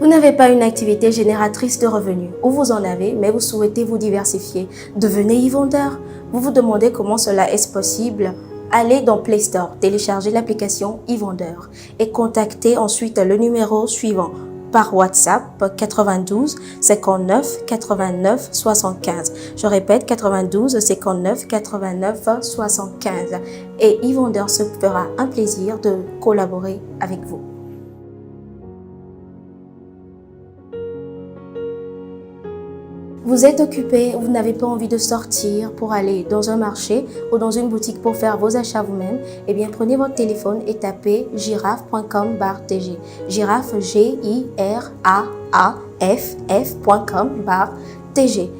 Vous n'avez pas une activité génératrice de revenus ou vous en avez, mais vous souhaitez vous diversifier. Devenez e-vendeur. Vous vous demandez comment cela est possible. Allez dans Play Store, téléchargez l'application e-vendeur et contactez ensuite le numéro suivant par WhatsApp 92 59 89 75. Je répète 92 59 89 75 et e-vendeur se fera un plaisir de collaborer avec vous. Vous êtes occupé, vous n'avez pas envie de sortir pour aller dans un marché ou dans une boutique pour faire vos achats vous-même, eh bien prenez votre téléphone et tapez giraffe.com/tg. Giraffe GIRAAFF.com/tg.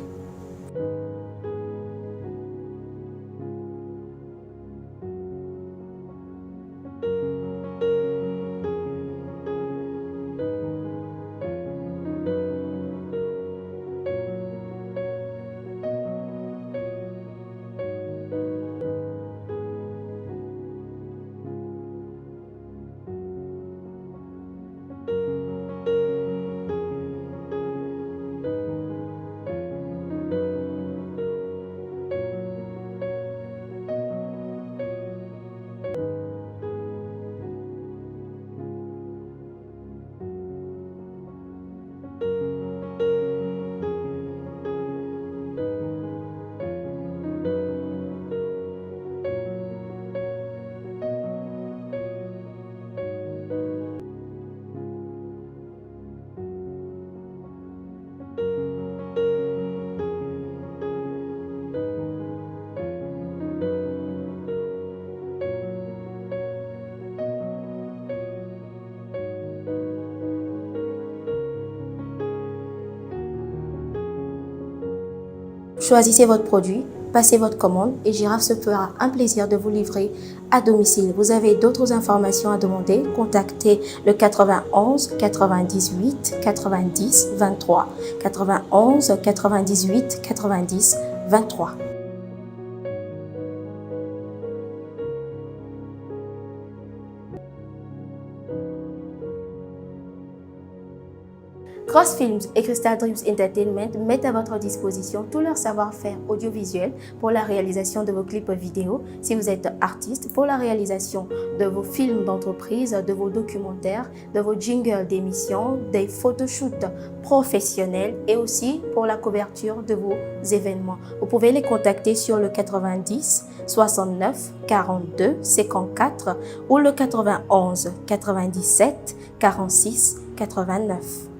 Choisissez votre produit, passez votre commande et Giraffe se fera un plaisir de vous livrer à domicile. Vous avez d'autres informations à demander, contactez le 91 98 90 23. 91 98 90 23. Cross Films et Crystal Dreams Entertainment mettent à votre disposition tout leur savoir-faire audiovisuel pour la réalisation de vos clips vidéo. Si vous êtes artiste, pour la réalisation de vos films d'entreprise, de vos documentaires, de vos jingles d'émissions, des photoshoots professionnels et aussi pour la couverture de vos événements. Vous pouvez les contacter sur le 90 69 42 54 ou le 91 97 46 89.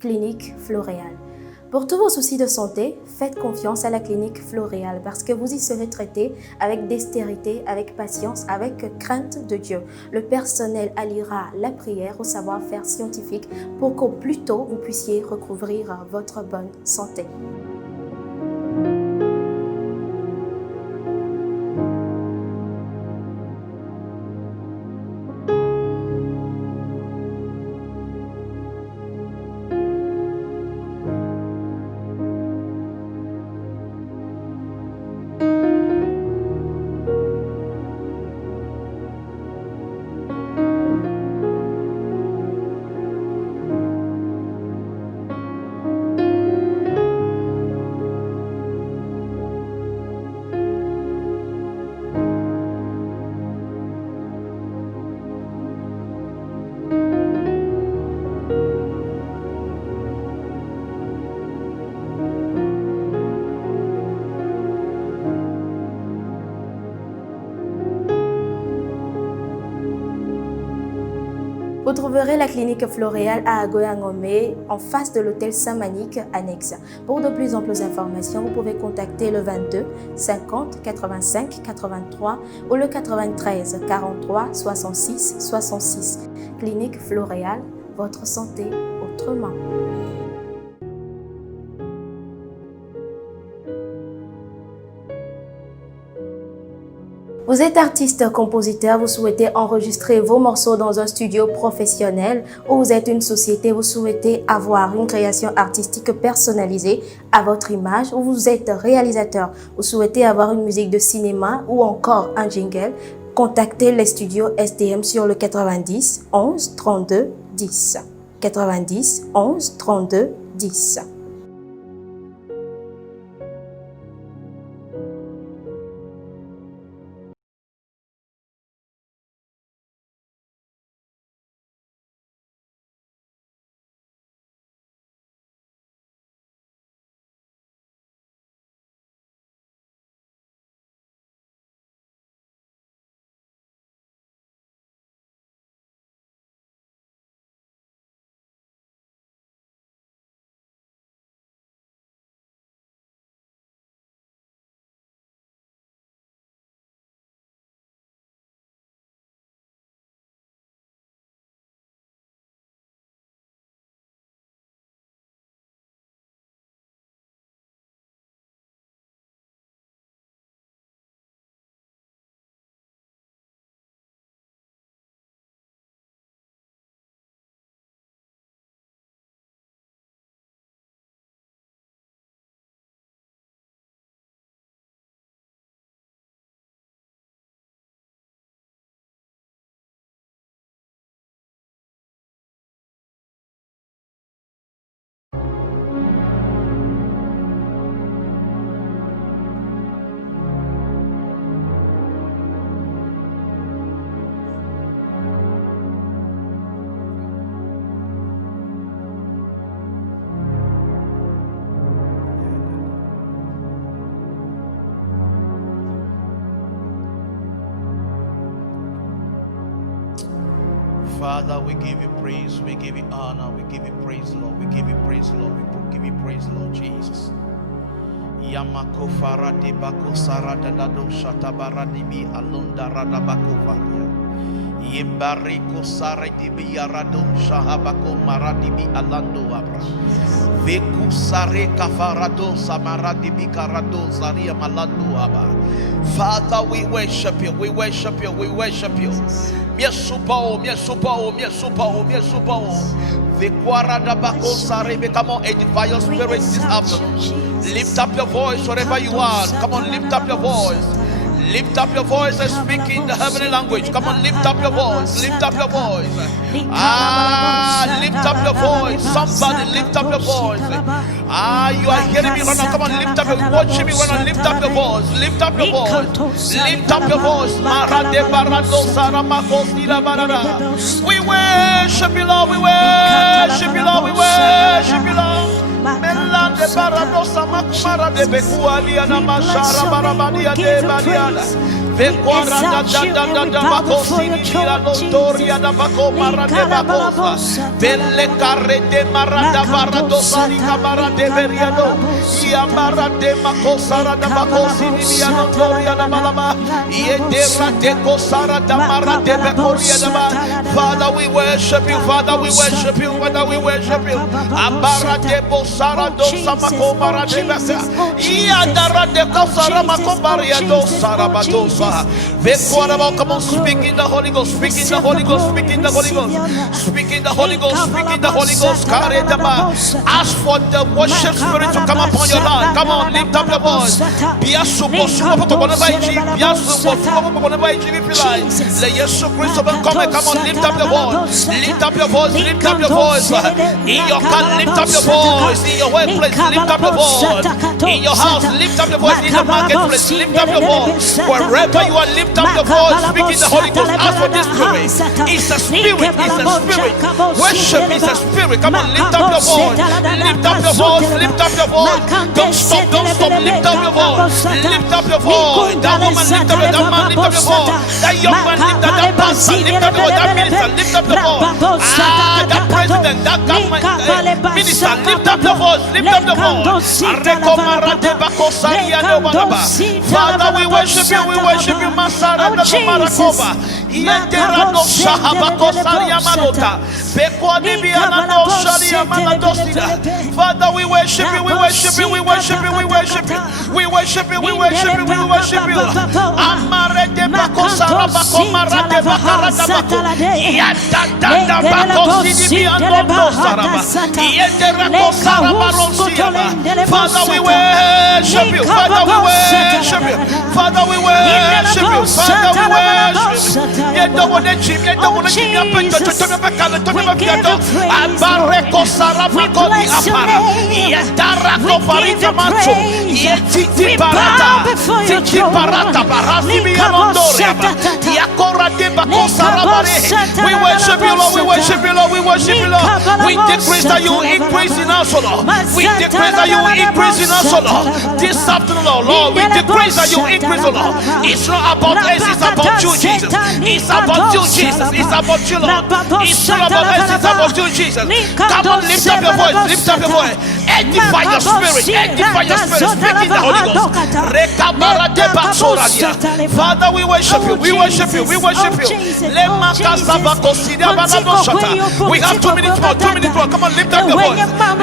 Clinique Floréal. Pour tous vos soucis de santé, faites confiance à la clinique Floréal parce que vous y serez traité avec dextérité, avec patience, avec crainte de Dieu. Le personnel alliera la prière au savoir-faire scientifique pour qu'au plus tôt vous puissiez recouvrir votre bonne santé. Vous trouverez la clinique Floréal à Agoya-Ngomé, en face de l'hôtel Saint-Manique annexe. Pour de plus amples informations, vous pouvez contacter le 22 50 85 83 ou le 93 43 66 66. Clinique Floréal, votre santé autrement. Vous êtes artiste, compositeur, vous souhaitez enregistrer vos morceaux dans un studio professionnel ou vous êtes une société, vous souhaitez avoir une création artistique personnalisée à votre image ou vous êtes réalisateur, vous souhaitez avoir une musique de cinéma ou encore un jingle. contactez les studios STM sur le 90 11 32 10. 90 11 32 10. Father, we give you praise, we give you honor, we give you praise, Lord, we give you praise, Lord, we give you praise, Lord Jesus. Yamako faradi bako sarada dado shatabaradi bi alonda rada bako varia. Yembariko saradi bi yarado shahabako maradi bi alando abra. Veku sare kafarado samaradi bi karado zaria malando aba. Father, we worship you, we worship you, we worship you. Come on, edify your spirit this afternoon. Lift up your voice wherever you are. Come on, lift up your voice. Lift up your voice and speak in the heavenly language. Come on, lift up your voice. Lift up your voice. Lift up your voice. Somebody lift up your voice. You are hearing me right now. Come on, lift up your voice. Watching me right now. Lift up your voice. Lift up your voice. Lift up your voice. We worship you, Lord. We worship you, Lord. We worship you, Lord. Melande baradosa makmara de bekualia na mashara barabania de bariana. Vekwara da bakosi ni la notoria da bako mara de bakosa. Belle carre de marada baradosa ni camara de beriano. Yamara de makosara da bakosi ni la notoria da malama. Yedera de kosara da mara de bekoria da ba. Father, we worship you. Father, we worship you. Father, we worship you. Abara de bosara do samako mara de besa. Yadara de kosara makobaria do sarabadosa. Come on, speak in the Holy Ghost, speak in the Holy Ghost, speak in the Holy Ghost, speak in the Holy Ghost, speak in the Holy Ghost. Ask for the worship spirit to come upon your life. Come on, lift up your voice. Come on, lift up your voice. Lift up your voice, lift up your voice. In your car, lift up your voice. In your workplace, lift up your voice. In your house, lift up your voice. In the marketplace, lift up your voice. Wherever you are, lift up your voice, speak in the Holy Ghost. Ask for this spirit. It's a spirit, it's a spirit. Worship is a spirit. Come on, lift up your voice. Lift up your voice, lift up your voice. Don't stop, lift up your voice. Lift up your voice. That woman, lift up your, that man, lift up your voice. That young man, lift up, that pastor, lift up your voice. That minister, lift up your voice. That president, that government, minister, lift up your voice, lift up your voice. Father, we worship you, we worship you. Masara da Marakova. Yetera no shahabako saria manota. Father, we worship you, we worship you, we worship you, we worship you, we worship you, we worship you, we worship you. Amare de bako sarabako marade bakarada bako. Yatata bako sidibi anondo saraba. Yetera ko sarabaron siyaba. Father, we worship you, Father, we worship you, Father, we worship you, Father, we worship you. Yendo wone chim, yendo wone chim, yapendo totono bekale totono bekiado. Abareko sarabako di apara. Yetarako parita macho. Yetiti parata. Titi parata barasi bianondoria. Yakora de bako sarabare. We worship you, Lord, we worship you, Lord, we worship you, Lord. We decrease that you increase in us, Lord. We decrease that you increase in us, Lord. This afternoon, Lord, we decrease that you increase, Lord. It's not about us, it's about you, Jesus. It's about you, Jesus. It's about you, Lord. It's not about us, it's about you, Jesus. Come on, lift up your voice, lift up your voice. Edify your spirit, edify your spirit. Speak in the Holy Ghost. Father, we worship you, we worship you, we worship you. We have 2 minutes more, 2 minutes more. Come on, lift up your voice.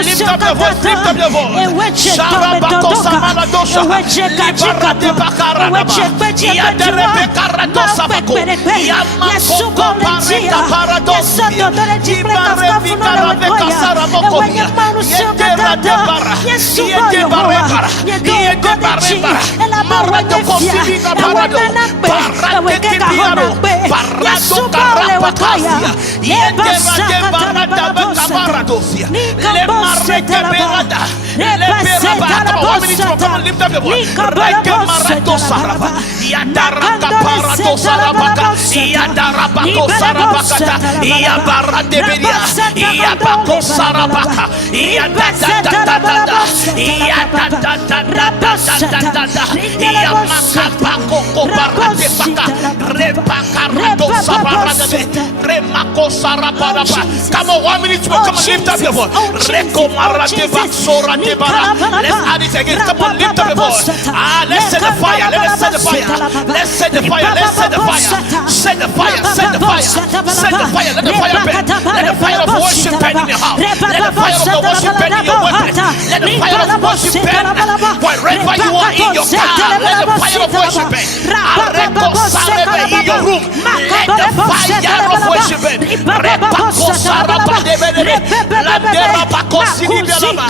Lift up your voice, lift up your voice. Sharabako samana dosha. Libara de bakaradaba. Yadere bekarado sabako. Yamako pareka paradosia. Ibare vikara bekasaraboko. Yedera de bara. Yede barekara. Yede barebara. Marado kosibika parado. Parate kibiaro. Parado karapakasia. Yedera de barada bekabaradosia. Le mareke berada. Le beraba. Come on, lift up your voice. Reke marato saraba. Yadaraka parato sarabaka. Yadarabako sarabakata. Yabarade beria. Yabako sarabaka. Yadadadadada. Yadadadadadada. Yamakapako kobarade baka. Repakarato sabarade. Remako sarabaraba. Come on, 1 minute more. Come on, lift up your voice. Reko marade baksora de bara. Let's add it again. Come on, lift up your voice. Let's set the fire. Let's set the fire. Let's set the fire. Let's set the fire. Set the fire. Set the fire. Set the fire. Let the fire burn. Let the fire of worship burn in your house. Let the fire of the worship burn in your workplace. Let the fire of worship burn wherever you are in your car. Let the fire of worship burn. Areko sarebe in your room. Let the fire of worship burn. Repako saraba debele. Landera bako sinibialaba.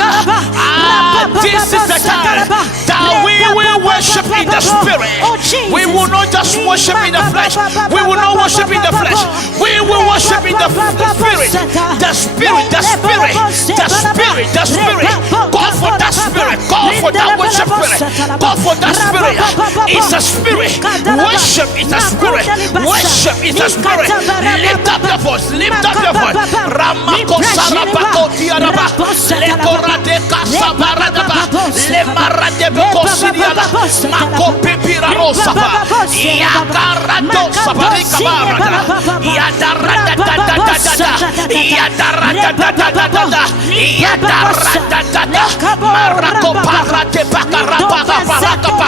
This is the time that we will worship in the spirit. We will not just worship in the flesh. We will not worship in the flesh. We will worship in the spirit. The spirit, the spirit, the spirit, the spirit. Call for that spirit. Call for that worship spirit. Call for that spirit. It's a spirit. Worship is a spirit. Worship is a spirit. Lift up your voice. Lift up your voice. Ramako sarabako tiaraba. Lekorade kasabaradaba. Le marade beko siriala. Mako pipira rosaba. Yakarato sabarika barada. Yadarada da da da da. Yadarada da da da da. Yadarada da da. Marako parate bakarapa parakapa.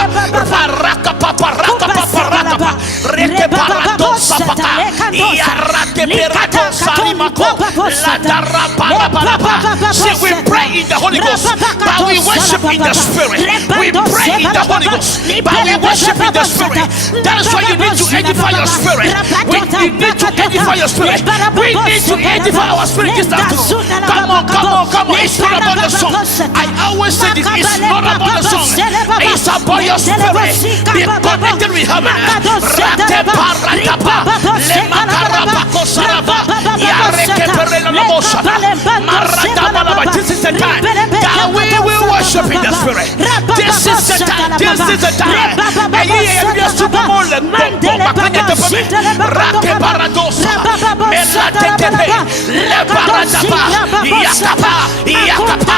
Parakapa parakapa parakapa. Rete parato sapaka. Yarate perato sarimako. La darapa la barapa. See, we pray in the Holy Ghost, but we worship in the Spirit. We pray in the Holy Ghost, but we worship in the Spirit. That is why you need to edify your spirit. We need to edify your spirit. We need to edify our spirit this afternoon. Come on, come on, come on. It's not about the song. I always say this. It's not about the song. It's about your spirit. Be connected with heaven. Rate paratapa. Le makarapa kosaraba. Yareke perena namosa. Maradama. This is the time that we will worship in the spirit. This is the time. This is the time. And you are super more than Rake Baradosa, Melate Tepe, Le Baradapa, Yakapa, Yakapa,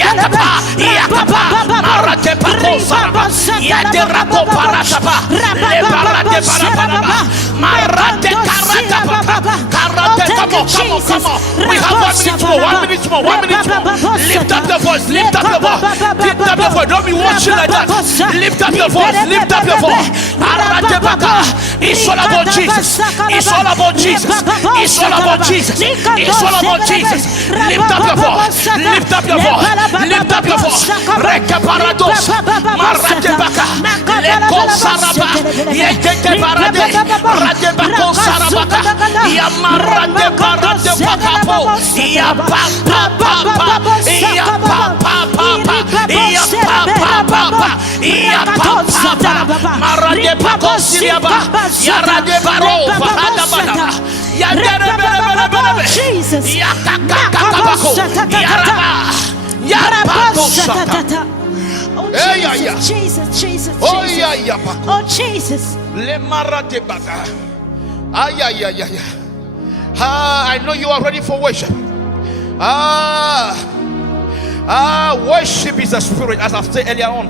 Yakapa, Yakapa, Marate Pacosa, Yaderako Paratapa, Le Barate Parabanaba, Marate Karatapa, Karate, come on, come on, come on. We have 1 minute more, 1 minute more, 1 minute more. Lift up the voice, lift up the voice, lift up your voice. Don't be watching like that. Lift up your voice. Lift up your voice. It's all about Jesus. It's all about Jesus. It's all about Jesus. It's all about Jesus. Lift up your voice. Lift up your voice. Lift up your voice. Rekaparados. Maratebaka. Leko saraba. Yekete parade. Radebako sarabaka. Yamarade parade pakapo. Yapapapapa. Yapapapapa. Yapapapapa. Yapapapapa. Marade pako siriaba. Yarade baro. Fahada badaba. Jesus. Oh Jesus, Jesus. Oh Jesus. Le marate bata. I know you are ready for worship. Worship is a spirit, as I've said earlier on.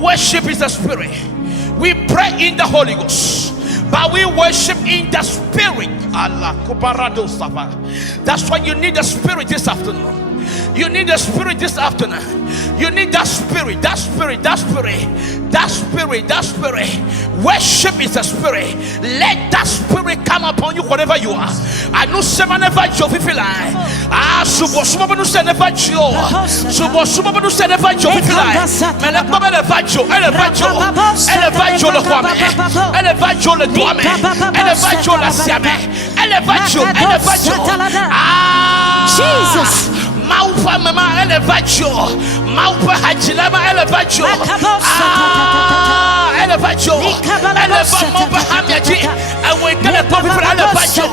Worship is a spirit. We pray in the Holy Ghost, but we worship in the spirit. That's why you need the spirit this afternoon. You need the spirit this afternoon. You need that spirit, that spirit, that spirit, that spirit, that spirit. Worship is a spirit. Let that spirit come upon you wherever you are. I know someone never joke if you like. Subo no se never joke. Subo no se never joke if you like. Mais le comme elle va joke, elle va joke le quoi, elle va joke le doigt, elle va joke la siame, elle va joke. Jesus. Maupa mama elevajo, maupa hajilama elevajo, elevajo, eleva hamiaji, and we get a topic for elevajo.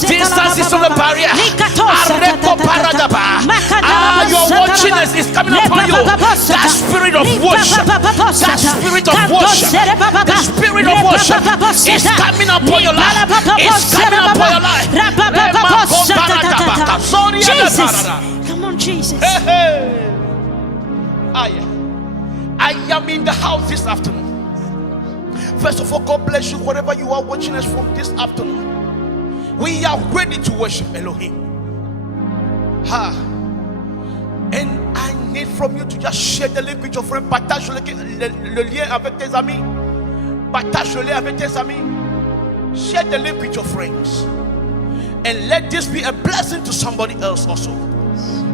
Distance is on the barrier. Your watchiness is coming upon you. That spirit of worship, that spirit of worship, the spirit of worship is coming upon your life. It's coming upon your life. Jesus. Come on, Jesus. Hey. I am in the house this afternoon. First of all, God bless you wherever you are watching us from this afternoon. We are ready to worship Elohim. And I need from you to just share the link with your friend. Partage le lien avec tes amis. Partage le lien avec tes amis. Share the link with your friends. And let this be a blessing to somebody else also.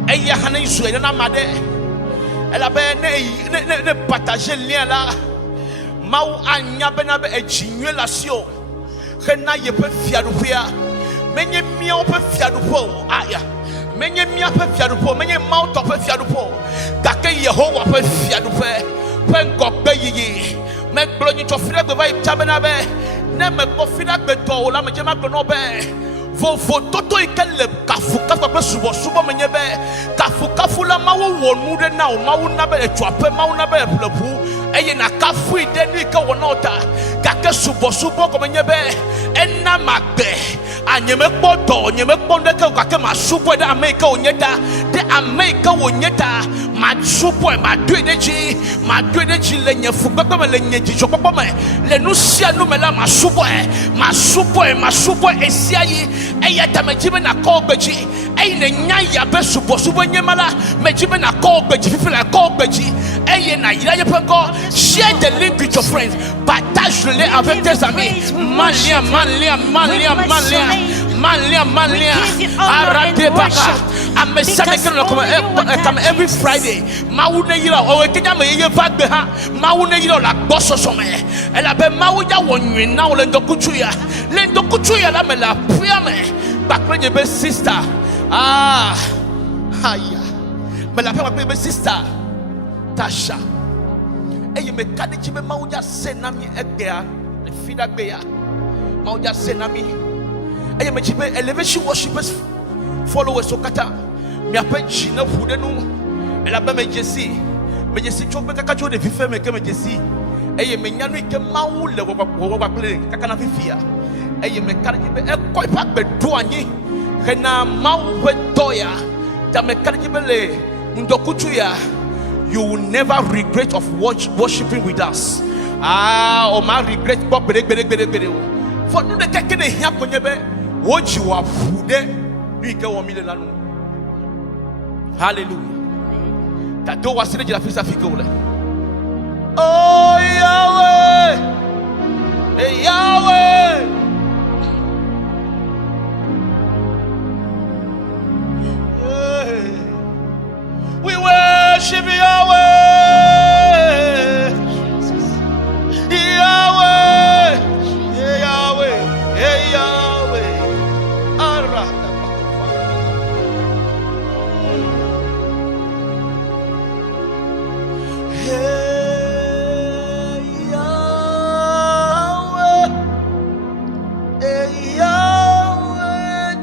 Elle a ne partager lien là. Mau anya benabe ejinwe la sio. Rena ye pe fiadupia. Menye mia pe fiadupo. Aya. Menye mia pe fiadupo. Menye mau to pe fiadupo. Kake Yehowa pe fiadupe. Pe ngokbe yiyi. Me glonyi to fira gbe vai tabenabe. Ne me ko fira gbe to la me jema gno be. Vos toto ikele kafu kafu subo menyebe kafu la mawo wonu de na o mawo na be etwape mawo na be plepu eye na kafu ide ni ke wonota kake subo ko menyebe enna magbe anyeme kpoto nyeme kponde ke kake masubo de amerika onyeta de amerika wonyeta masubo ma duedeji le nyefu gbegbe le nyeji jokpo me le nu sia nu me la masubo esiayi eya tamejibe na call beji ey ne nya ya be subo nyemala mejibe na call beji fifi la call beji ey na yira ye penko. Share the link with your friends, partage-le avec tes amis. Malia arade baka amesane come every Friday mawu ne yira o kenya me ye bagbe ha mawu ne yira la gboso so me ela be mawu ja wonwin na le ndokutu ya la me la pria me bakrenye be sister haya me la pe be sister Tasha eye me kadichi be mawu ja senami egbea le fida gbe ya mawu ja senami eye me chibe elevation worshipers followers okata mi apeji na fude no ela ba me jesi chobe kaka cho de fife me ke me jesi eye me nya no ike mawu le wo play kaka na fifia eye me kadichi be ekoi pa gbe do anyi kena mawu we doya ta me kadichi be le ndokutu ya. You will never regret of worshiping with us. O ma regret for no the keke ne hia konyebe woji wa fude ni ke wo mi le lanu Hallelujah. Tato wasile jila fisa figure. Oh Yahweh. Hey Yahweh. We worship Yahweh. Yahweh. Hey Yahweh. Hey Yahweh. Arada. Hey Yahweh. Hey Yahweh.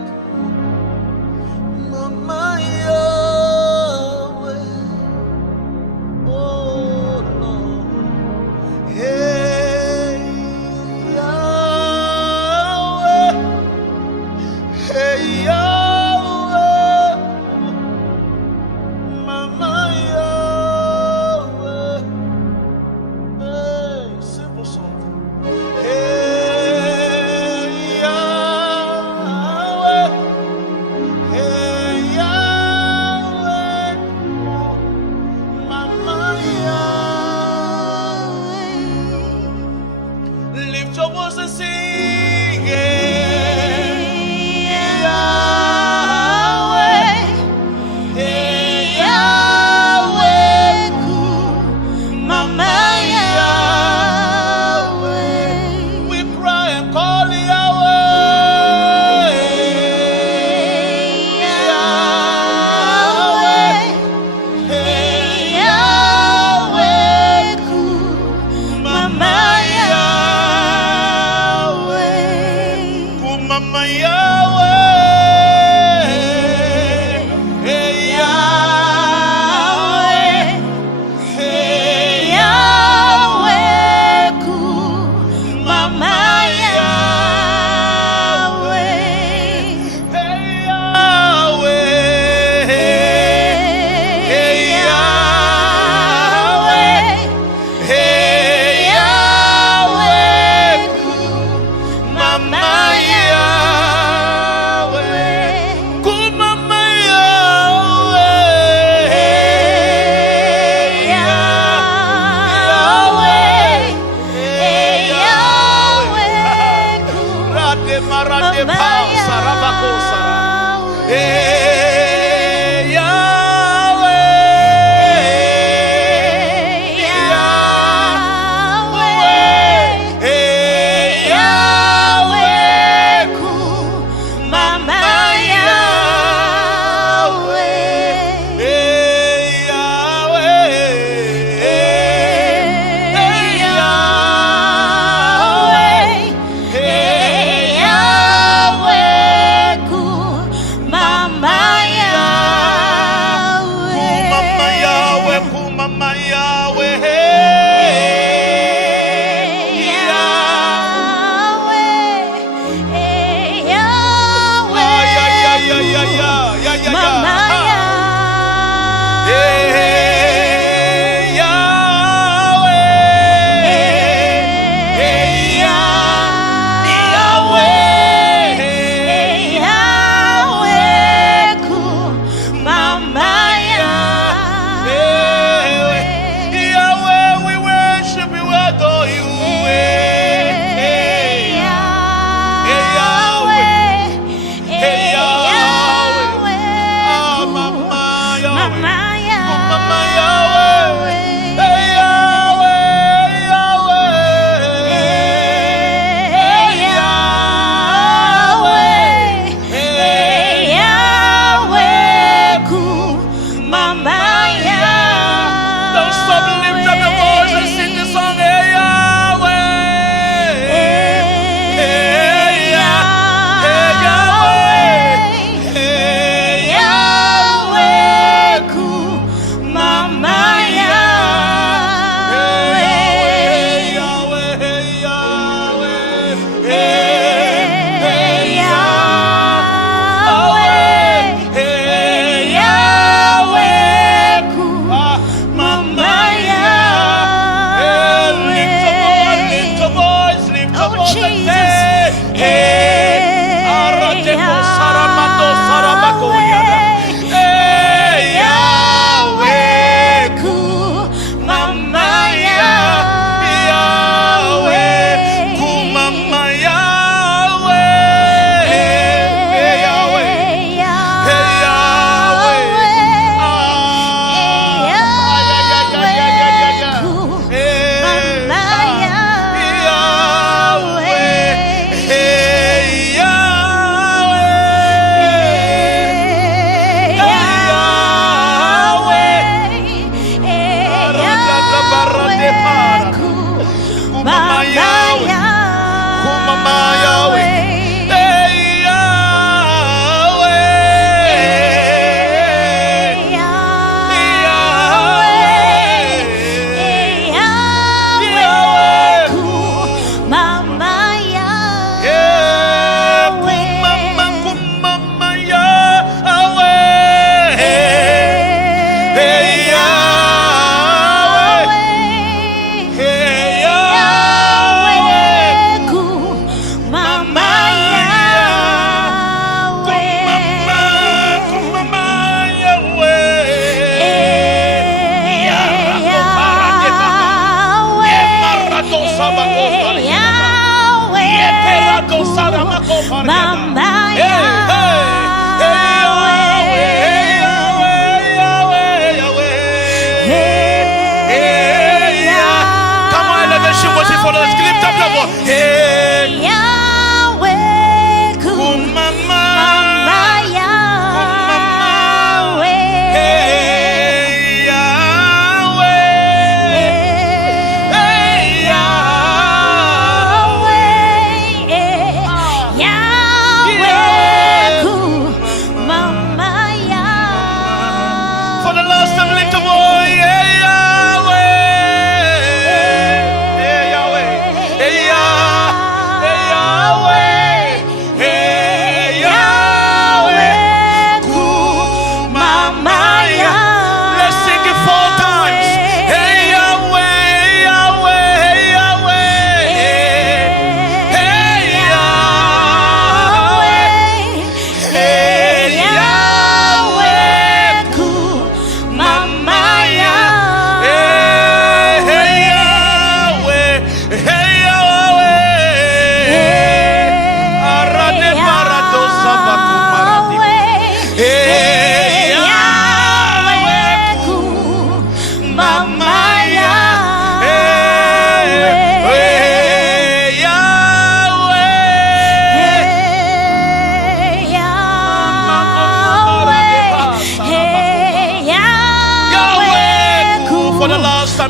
Mama Yahweh. Oh Lord. Hey Yahweh. Hey Yahweh.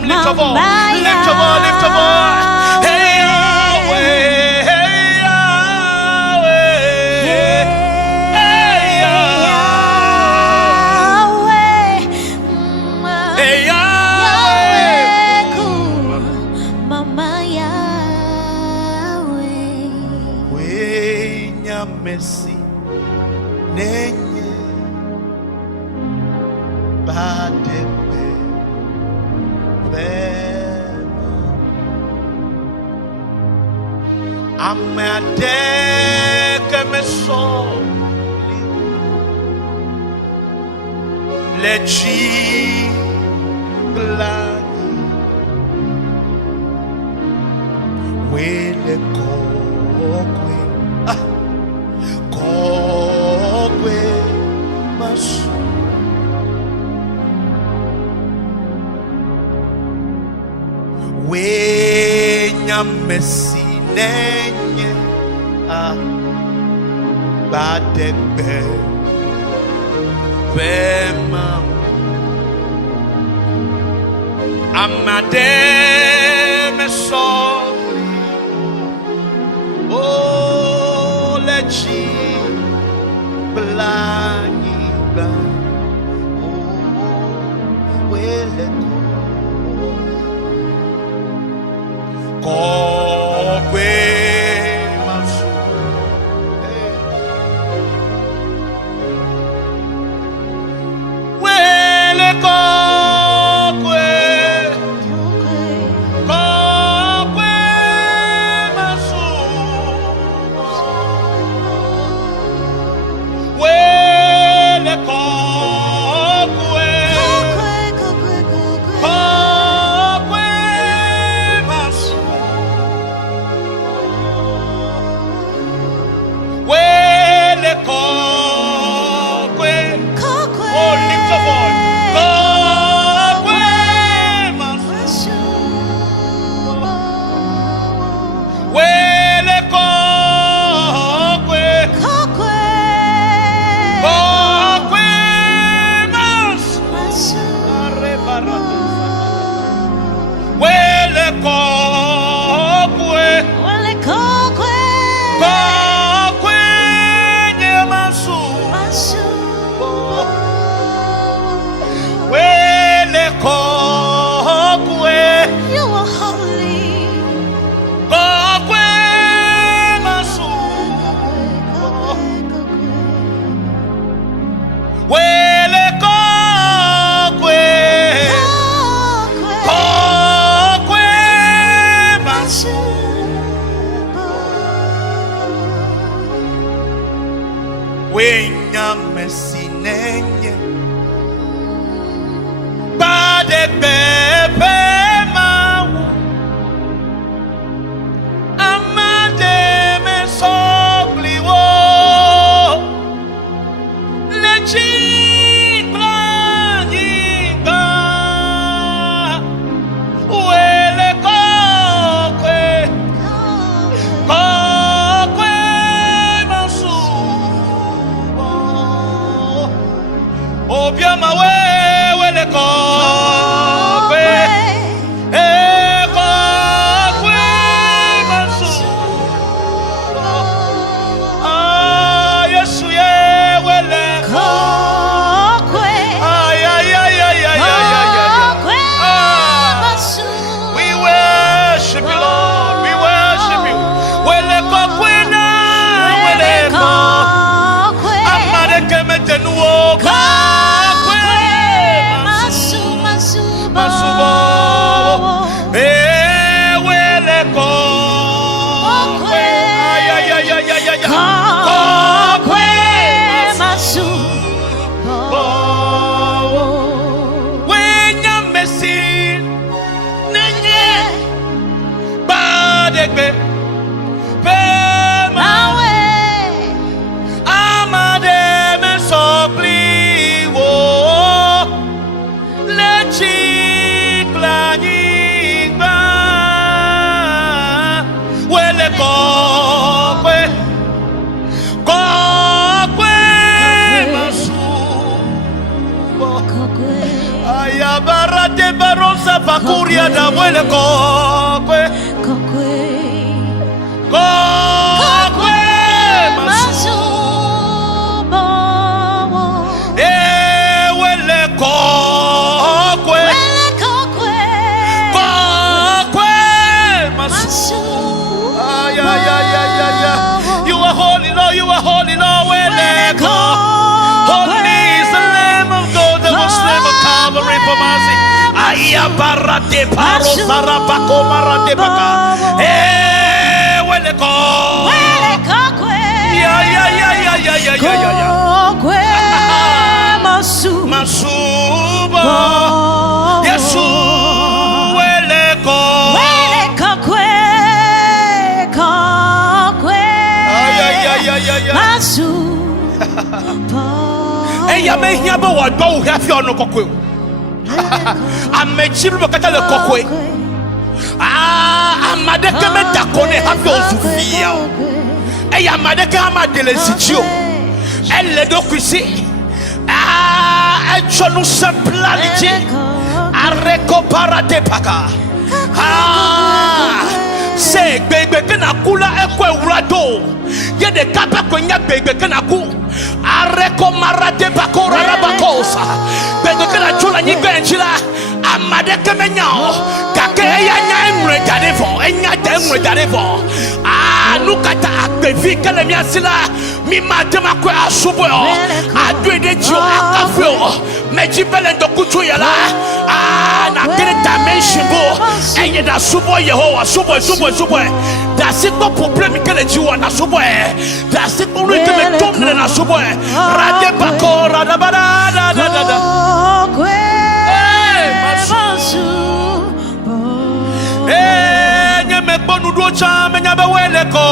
lift your voice. Lift your voice, lift your voice. Hey Yahweh, hey Yahweh, hey Yahweh, hey Yahweh, Mama Yahweh. we nyamesi nenye badebe bema amadeke mesoli lechi glani wele kokwe kokwe masu wenyamesi nenye badebe bema amade mesoli oh lechi blani bla oh wele kokwe masu wele kokwe kokwe masu wele kokwe kokwe masu wele kokwe oh lift your voice kokwe masu wele kokwe kokwe masu wele kokwe kokwe nyemasu wele kokwe You are holy. kokwe masu wele kokwe kokwe masu wenyamesi nenye badebe mawu amade mesobliwo lechi blanyigba wele kokwe kokwe masu obiama wele kokwe kokwe masu yesu ye wele we worship you Lord we worship you wele kokwe na wele kokwe amade kemetenuo kokwe pakuria da wele kokwe. Kokwe masubo. Wele kokwe. Kokwe masubo. Ay. You are holy, Lord. You are holy, Lord. Wele kokwe. Holy is the Lamb of God that was slain on Calvary for mercy. Ayabarate paro sarapako marate baka. Weleko. Masuba. Yesu weleko. Eya me hia ba wa do hia fi ono kokwe. Amechiru be kata le kokwe. Amadeke me dakone ha fi ozufia. Eya amadeke ama de le sitio. Elle do kwisi. Echonu simplicity. Areko parate paka. Se gbegbe kana kula ekwe wurado. Ye de kapa konya gbegbe kana ku. Areko marate bakora rabakosa. Gbegbe kana chula nyi benchila. Amade kemenya kake ya nya emre dadefo enya de emre dadefo. Nukata akbevi kele mi asila mi madema kwa asubo adwede jio akafio meji bele ndokutu yala na kene dimension bo enye da subo Yehowa subo da siko problem kele jiwa na subo da siko ru kele tomne na subo rade bakora da bada da nyeme bonu do cha menya be wele ko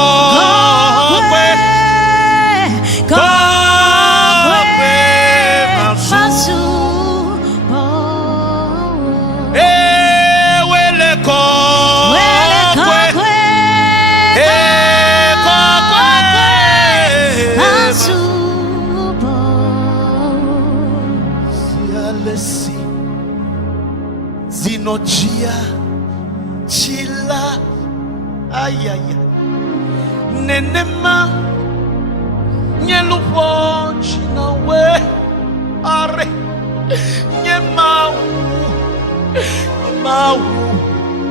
kwe masu wele ko masu sialesi zinojia chila ayaya nenema nyelupo chinawe are nyemau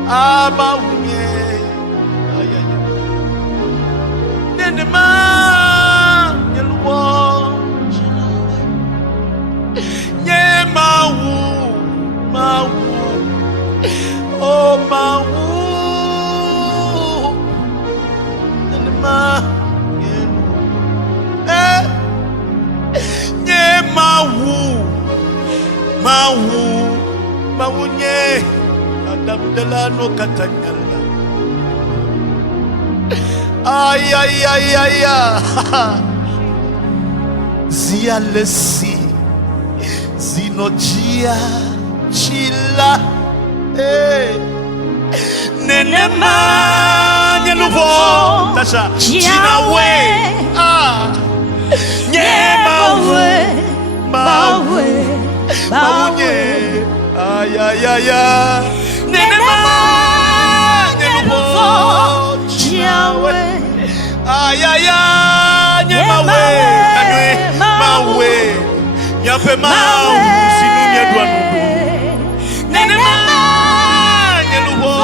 amauye ayaya nenema nyelupo chinawe nyemau oh mau mau nye adam delano katanyala ay zia lesi zinojia chila nenema nyeluvo tasha chinawe maunye ayaya nenema nyeluvo chinawe ayaya nyemawe mawe nyape mau sinu nyedwanubu nenema nyeluvo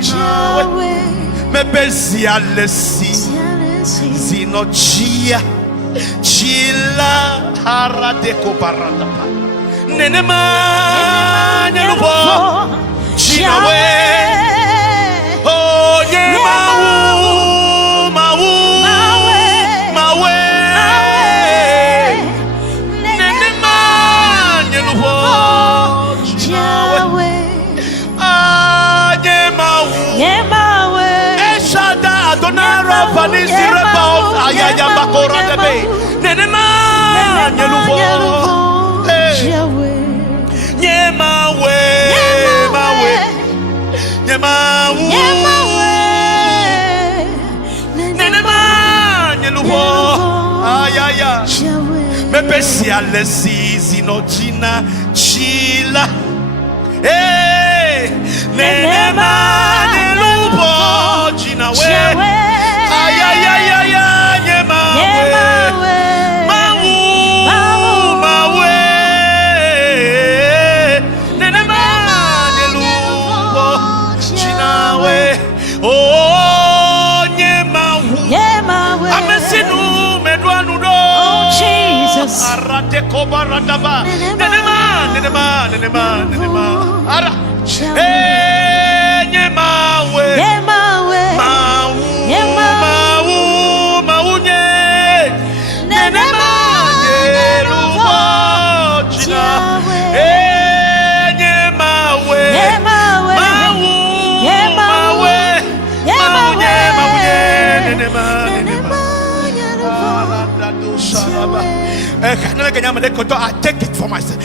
chinawe mebezia lesi zinochia chila haradeko paradapa nenema nyeluvo chinawe oh nyemau mawe nenema nyeluvo chinawe nyemau eshada adonara vanisi rebaut ayaya bakora debe nenema nyeluvo nyemawe nenema nyeluvo ayaya mepesia lesi zinojina chila Nenema Nelubo Jinawe Ayayayaya Nyemawe Mawe Nenema Nelubo Jinawe Oh Nyemawe Amesinu Medwanudo Jesus. Arate Kobaradaba Nenema Ara Nyemawe Maunye Nenema Nelubo Jina Nyemawe I take it for myself.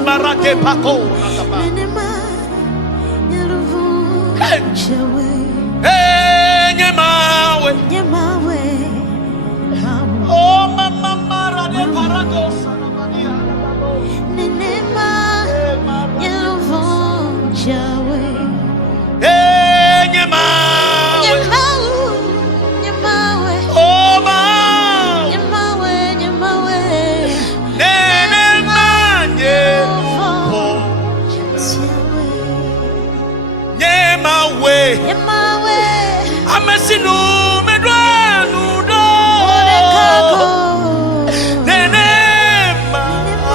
Marate Paco Nyemawe Oh mama mara de parados Amesinu medwanudo Nenema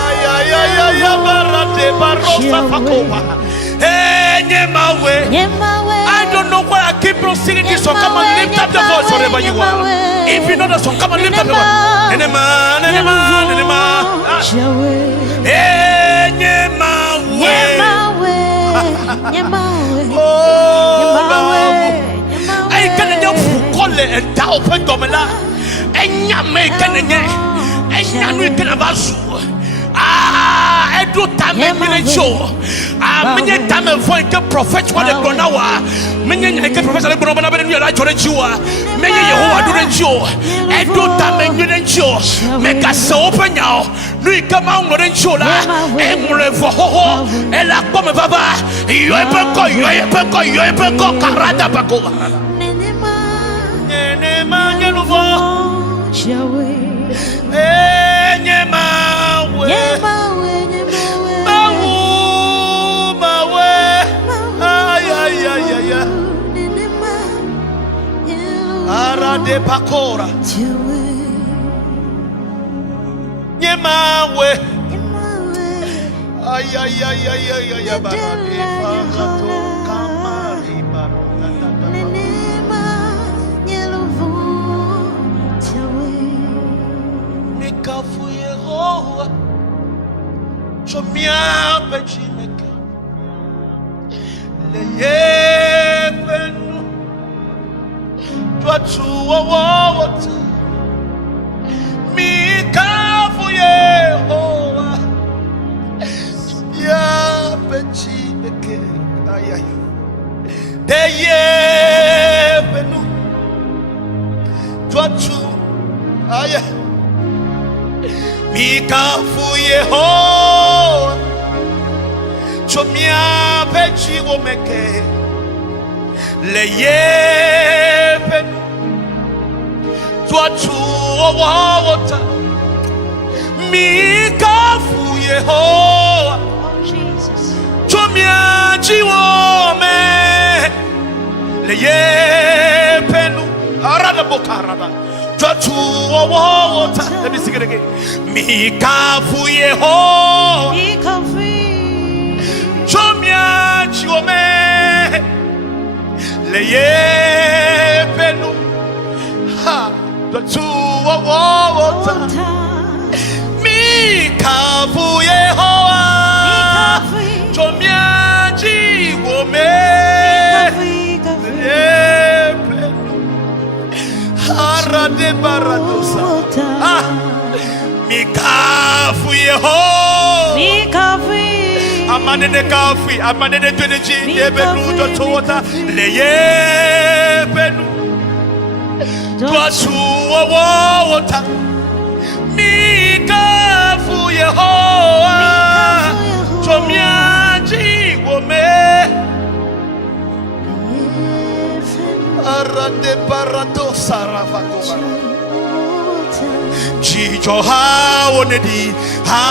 Ayayaya barate barosa fakoba Nyemawe I don't know why I keep on singing this song. Come on, lift up the voice wherever you are. If you know the song, come on, lift up the voice. Nenema I can't call it a towel pendomela. And ya make an and you can have us. I do time and show. Many time and find a prophet what a pronoun. Many like a professor of Bromana and you like to ensure. Many who are doing show. I do time and you ensure. Make us so open now. We come out with ensure. And for ho and la come baba. You are Penco, Carada Paco. De Pacora Nyemawe ay barade fakato kamari barona Mikafu Yehowa Chomia Bechimeke Leyefenu What Mikafu Yehowa Ya Bechimeke ay Deyefenu Tuatu ay Mikafu Yehowa Chomia Bechimeke Leyepen Tuatu Wawata Mikafu Yehowa Chomia Chiwome Leyepen Arada Bokaraba Tuatu Wawata. Let me sing it again. Mikafu Yehowa Chomia Chiwome Leye penu. Ha. The two water. Mi kavu Yehowa. Jomiaji wome. Leye penu. Harade baradosa. Ah. Mi kavu Yehowa. Mi kavu. Amanene kafi, amanene tweneji, ebenu dotota, leye benu, dwatu wawota, mi kafu Yehowa, jomiaji wome, arade barato saravato. Chicho ha onedi ha.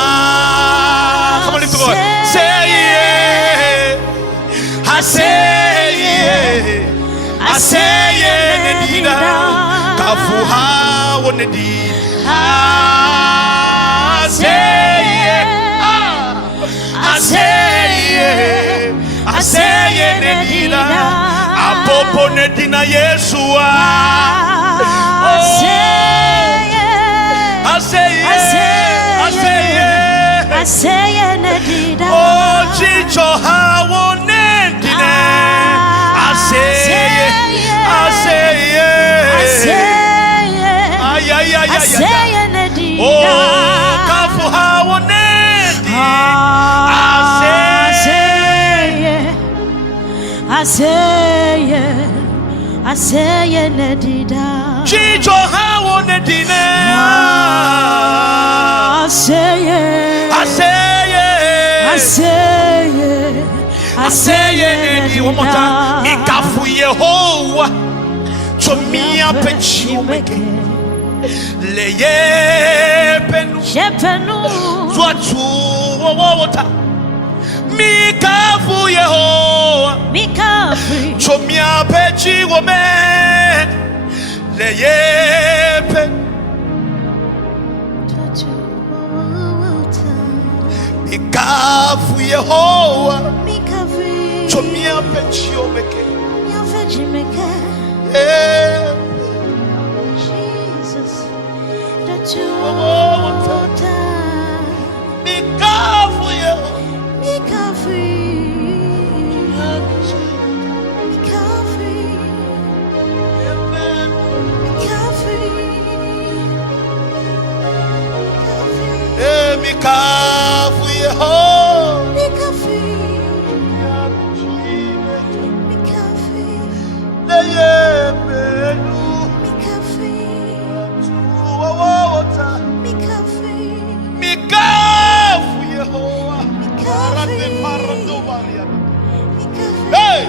Come on, lift the voice. Say yeah. I say yeah. I say yeah. Nedida. Kafu ha onedi ha. Say yeah. I say yeah. I say yeah. Nedida. Apopo nedina Yeshua. I say Nedida. Oh, Chicho, how on Nedina. I say Nedida. Oh, Kafu, how on Nedina. I say Nedida. Chicho, how on Nedina. I say it one more time. Mi kafu Yehowa, chomia pechiumeke, leye penu, zwatu wawota. Mi kafu Yehowa, chomia pechiume, leye penu. Mikafu Yehowa, chomia pechiomeke, Jesus, that you Mikafu Yehowa, Mikafu Yehowa, leye penu, Mikafu Yehowa, arade parado bariada. Hey,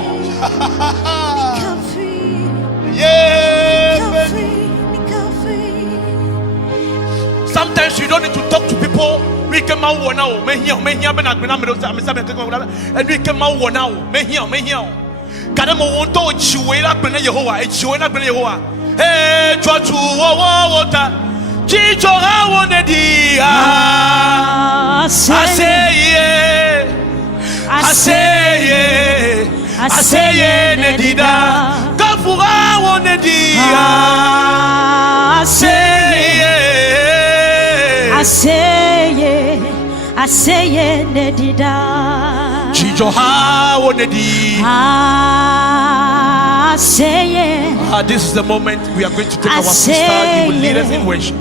sometimes you don't need to talk to people. We can now now. Me here, ben agbena me do say me say me kekon and we can now now. Me here. Kada mo won to chiwe la agbena Yehowa, chiwe la agbena Yehowa. Hey, twatu wota. Chicho ha wonedi ah. I say nedida. Kafura wonedi ah. I say Nedida. Chicho ha wonedi. This is the moment we are going to take our sister. You will lead us in worship.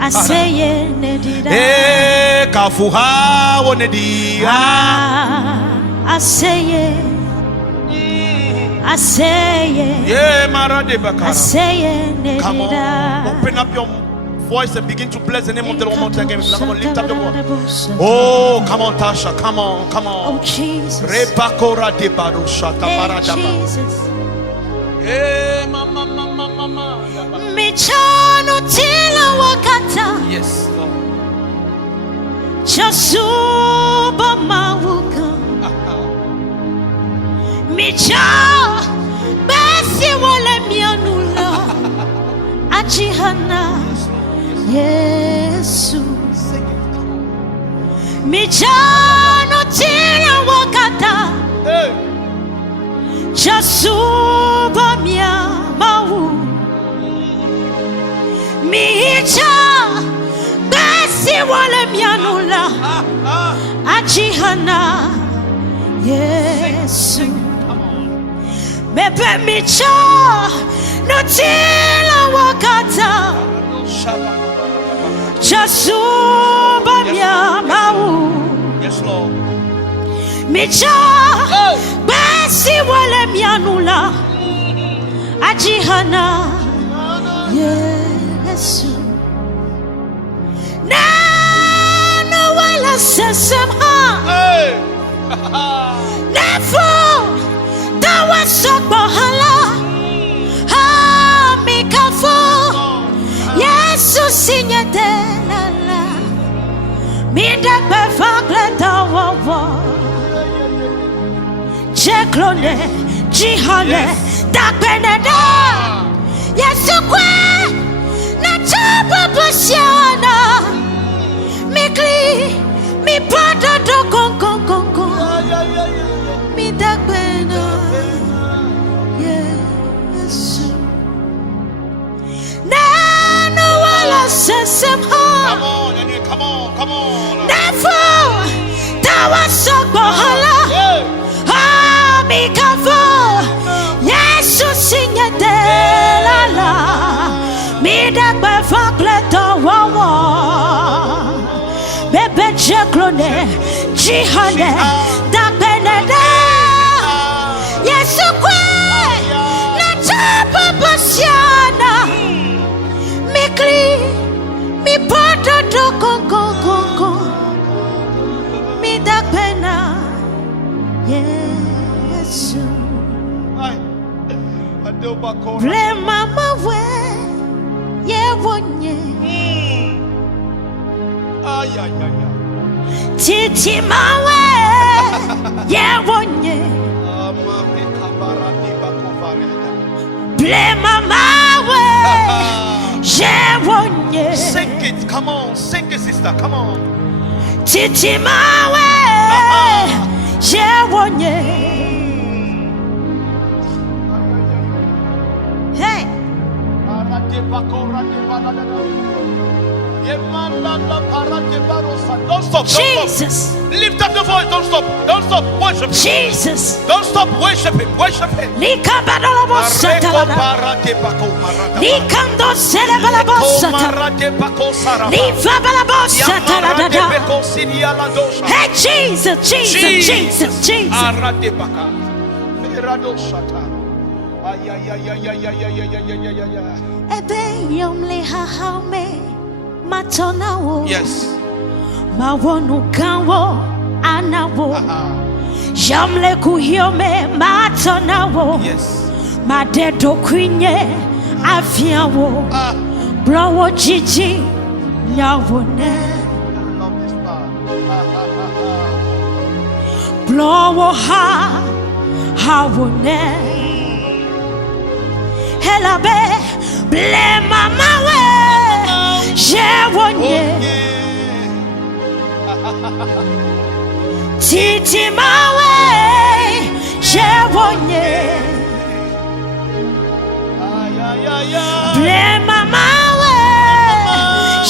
I say Nedida. Eh, kafu ha wonedi. I say Yeah, Marade Bakara. I say Nedida. Come on, open up your voice and begin to bless the name of the Lord. Come on, lift up your voice. Oh, come on, Tasha. Come on. Oh, Jesus. Rebakora de Barushata Baradaba. Jesus. Hey, mama. Michano tila wakata. Yes, Lord. Chasuba mawuka. Micha besi wale mianula. Achihana. Yesu. Michano tila wakata. Jasubamia mau Micha Besi wale mianula Ajihana Yesu Mebe micha Nutila wakata Jasubamia mau Yes, Lord. Micha Besi wale mianula Ajihana Yesu Nano wala sesemha Hey. Nefo Dawa sokbohala Ha mikafo Yesu sinyedelala Midakbe fakle dawawa Jeklone Jihane Dakbeneda Yesu kwe Nataba bosiana Mikli Mi pada do kon kon kon kon Mi dakbena Yesu Nano wala sesemha Come on, Yanni, come on, come on. Nefo Tawa sokbohala Yeah. Mikavo Yesu sinyedelala Midakbe fakle dawawa Bebe jeklone Jihane Dakbeneda Yesu kwe Nataba basiana Mikli Mi pada do kon kon kon kon Mi dakbena Yesu Aye. Adobako. Ble mama we Ye wonye Ay, ay, ay, ay. Titi mawe Ye wonye Amame kabarati bakovareda. Ble mama we Ye wonye Sing it, come on, sing it, sister, come on. Titi mawe Ye wonye Hey Arate bakorate badadada. Yemanda la parate barosa. Don't stop, don't stop. Jesus Lift up your voice, don't stop, worship him. Jesus Don't stop, worship him, worship him. Likabadolobo Areko satalada parate bako marata. Likando selebelabo satalada Marate bako saraba. Livabalabo Yamarate satalada beko sidia la dosha. Hey Jesus, Jesus, Jesus, Jesus. Arate baka. Ferado shata. Ay, ay, ay, ay, ay, ay, ay, ay, ay, ay, ay, ay. Ebe yomle hahame matonawo Yes. mawonu kanwo anawo Aha. yomle kuhiome matonawo Yes. madedo kwinye afiawo Ah. browo jiji nyawone I love this part. blowo hawone helabe ble mama we yewonye titi mawe yewonye Ay, ay, ay, ay. ble mama we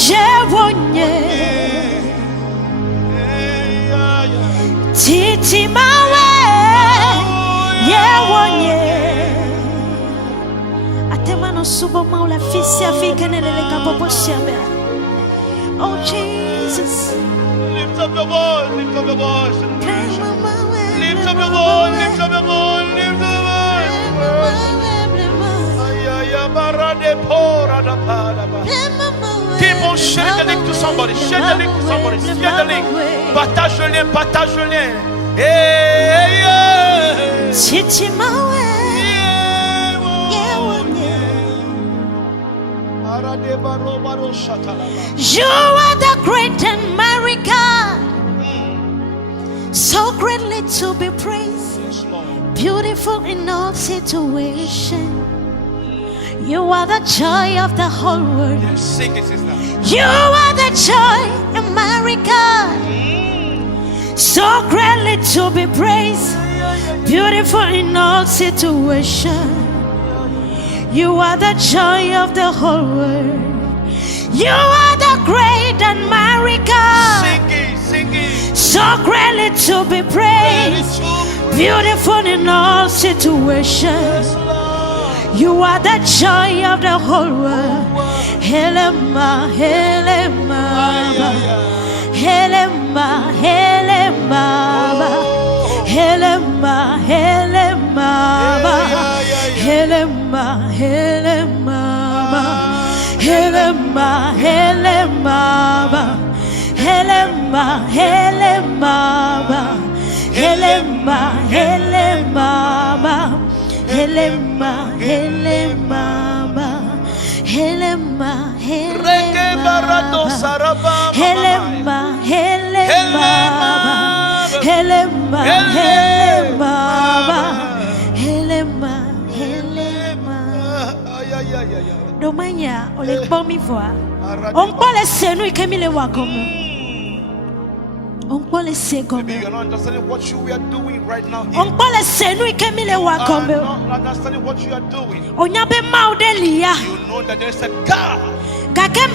yewonye Ay, ay, ay. titi mawe yewonye atemano subo maula fisi afika nelele kapopo shebe. Oh Jesus, Lift up your voice, lift up your voice. ble mama we Lift up your voice, lift up your voice, lift up your voice. Ay, ay, ay, barade pora da pa da ba. Keep on sharing the link to somebody, share the link to somebody, share the link. Partage le lien, partage le lien. Hey, yeah. Titi mawe Yeah, Arade baro baro shatala ba. you are the great and mighty God, so greatly to be praised, Yes, Lord. beautiful in all situation. You are the joy of the whole world. Yes, sing it, sister. You are the joy and mighty God, so greatly to be praised, beautiful in all situations. You are the joy of the whole world. You are the great and mighty God, Sing it. so greatly to be praised, beautiful in all situations. You are the joy of the whole world. Helema, helema, helema, helema, helema, helema, helema, helema, helema, helema, helema, helema, helema, helema, helema, helema, helema, helema, helema, helema. Domanya ole bomi voa. On pole senu ikemile wagomo. On pole segomo. Maybe you're not understanding what you are doing right now here. On pole senu ikemile You're wagomo. not understanding what you are doing. Onyabe maudelia. You know that there is a God. Gake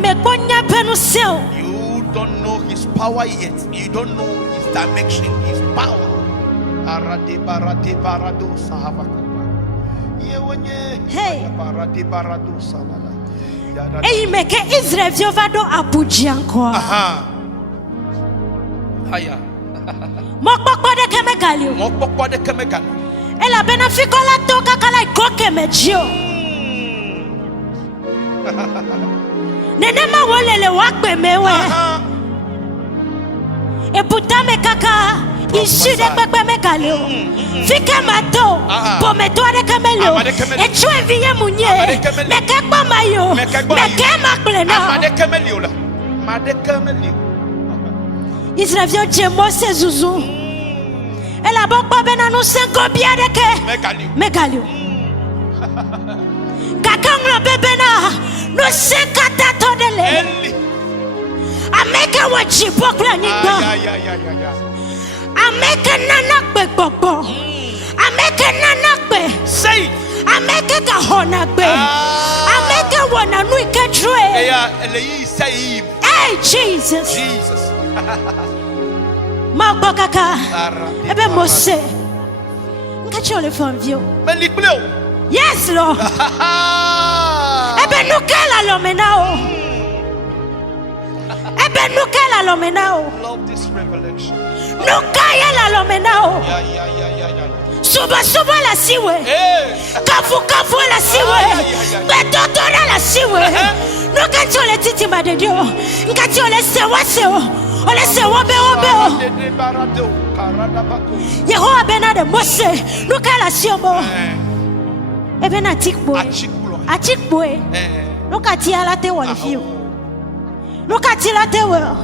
mekonya penu seo. You don't know his power yet. You don't know his dimension, his power. Hey. Eyi meke Israel viovado abujianko. Aha. Aya. Mokpokpo de kemegalio. Mokpokpo de kemegalio. Ela benafikola toka kala ikoke mejio. Nenema wolele wakbe mewe. Eputame kaka ishi de pepe megalio. Fike mato pometo de kemelio. Echwe viye munye. Meke kwa mayo. Meke maklena. Made kemelio la. Made kemelio. Israel vio jemo se zuzu. Ela bokpa benanu senko biadeke. Megalio. Kakangla bebena no senkata todele. Ameke wachi pokla nyigba. Ameke nanakbe gbogbo. Ameke nanakbe. Say it. Ameke kahonakbe. Ameke wana nuike drue. Say Hey Jesus. Jesus. Magbo kaka. Ebe Mose. Nkachi ole fonvio. Melipleo. Yes Lord. Ebe nukela lomenao. Ebe nukela lomenao. Love this revelation. Nukaya la lomenao. Yeah. Suba la siwe. Kafu la siwe. Betotora la siwe. Nukati ole titi madedio. Nkati ole sewa. Ole sewa beo. Yehowa bena de Mose. Nukala siombo. Ebe na Achikboe. Nukati ala te walifio. Nukati la te wo.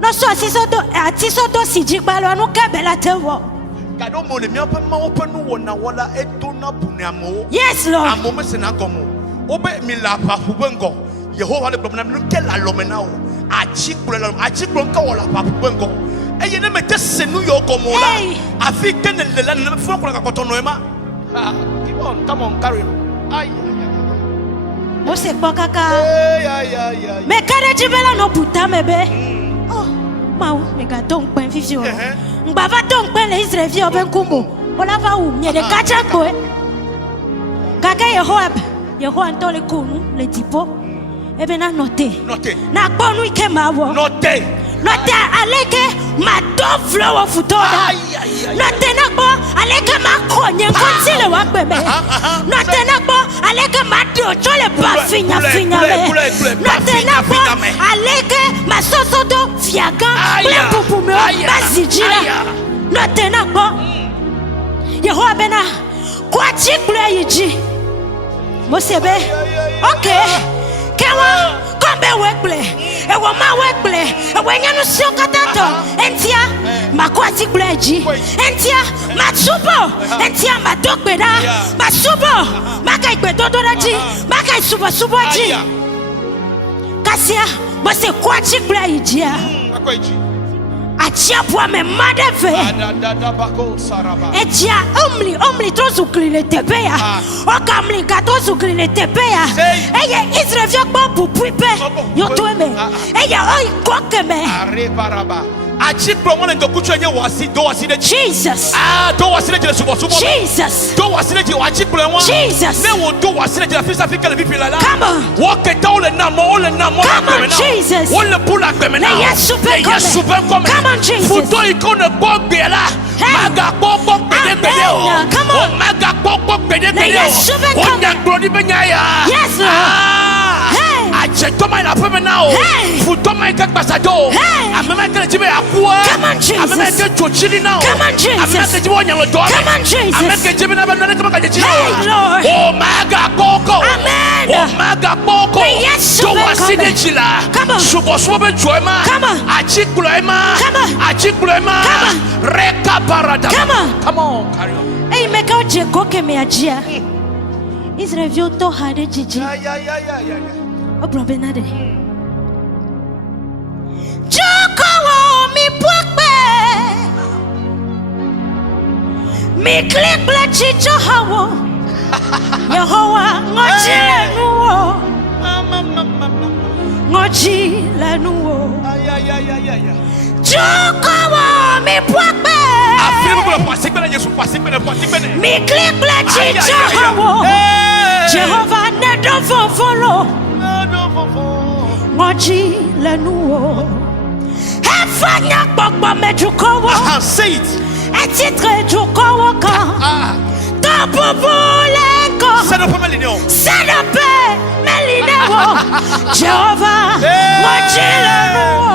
No so atiso do sijikbalo nukebela te wo. Yes Lord. Yehovah le blom na nuke la lomenao achiklo nka wala papubengo eye ne mete senu yo komola afike ne lela ne fo ko ka kotono ema. Come on carry ay Mose kaka me kare jibela no puta mebe oh ma me ga don pen fifi o ngba don pen le Israel vi oben kumbo ola va u nye de kacha ko kaka Yehowa ntole kunu le tipo ebe na note na gbonu ike ma wo note aleke ma do flow futoda note na gbo aleke ma konye kontile wa gbeme note na gbo aleke ma do chole ba finya me note na gbo aleke ma sosodo fiaga ble pupu me ba zijira note na gbo Yehowa bena kwa chikule yiji Mosebe okay Kewa kombe weble ewo ma weble ewenya no sio katato entia makwati bleji entia matsubo entia madogbeda masubo maka igbedododaji maka isubosuboji kasia bose kwachi bleji Achia pour me madeve. Etia omli trozukli le tebea. Okamli gadozukli le tebea. Eye Israël vient pour puipe. Yo toeme. Eye oi kokeme. Jesus. Jesus. Jesus. Come on. Come on, Jesus. Come on, Jesus. Yes, Lord. Come on, Jesus. Come on, Jesus. Come on, Jesus. Hey, Lord. Amen. Yes, come on. Come on. Come on, carry on. Hey, make out your coke me ajia. Israel vio to hade jiji. Obro benade. Jokowo mi pokpe. Mi click la chicho hawo. Yehowa ngoji lenuwo. Ngoji lenuwo. Jokowo mi pokpe. Mi click la chicho hawo. Jehovah nedo fofolo. Ngoji lenuwo. Efanya gbogbo mejukowo. Say it. Etitre jukowo kan. Tobubulenko. Sedope melinewo. Jehovah ngoji lenuwo.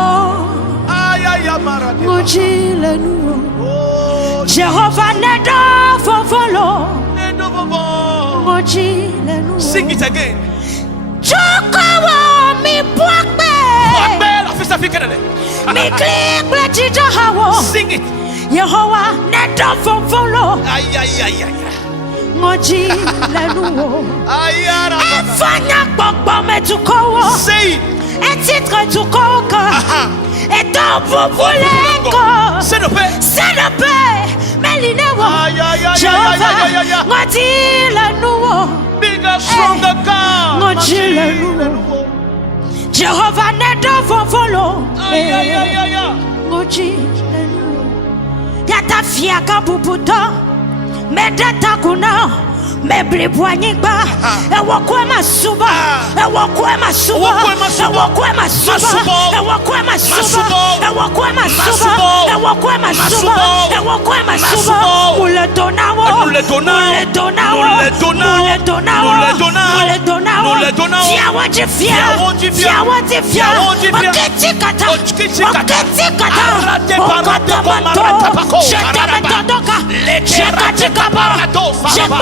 Ngoji lenuwo. Jehovah nedo fofolo. Ngoji lenuwo. Sing it again. Jokowo mi pokpe. Mi click la chicho hawo. Sing it. Yehowa nedo fofolo. Ngoji lenuwo. Efanya gbogbo mejukowo. Say it. Etitre jukowo kan. Eto bubulenko. Sedope melinewo. Jehovah ngoji lenuwo. Bigger, stronger God. Ngoji lenuwo. Jehovah nedo fofolo. Ngoji lenuwo. Yata fiaka bubuto. Medeta kuna. Meblibwa nyigba. Ewokwe masuba. Ewokwe masuba. Ewokwe masuba. Ewokwe masuba. Ewokwe masuba. Ewokwe masuba. Ewokwe masuba. Mule donawo. Mule donawo. Fiawaji fia. Oketi kata. Okatamanto. Shetamantodoka. Shekatikaba. Shekwa.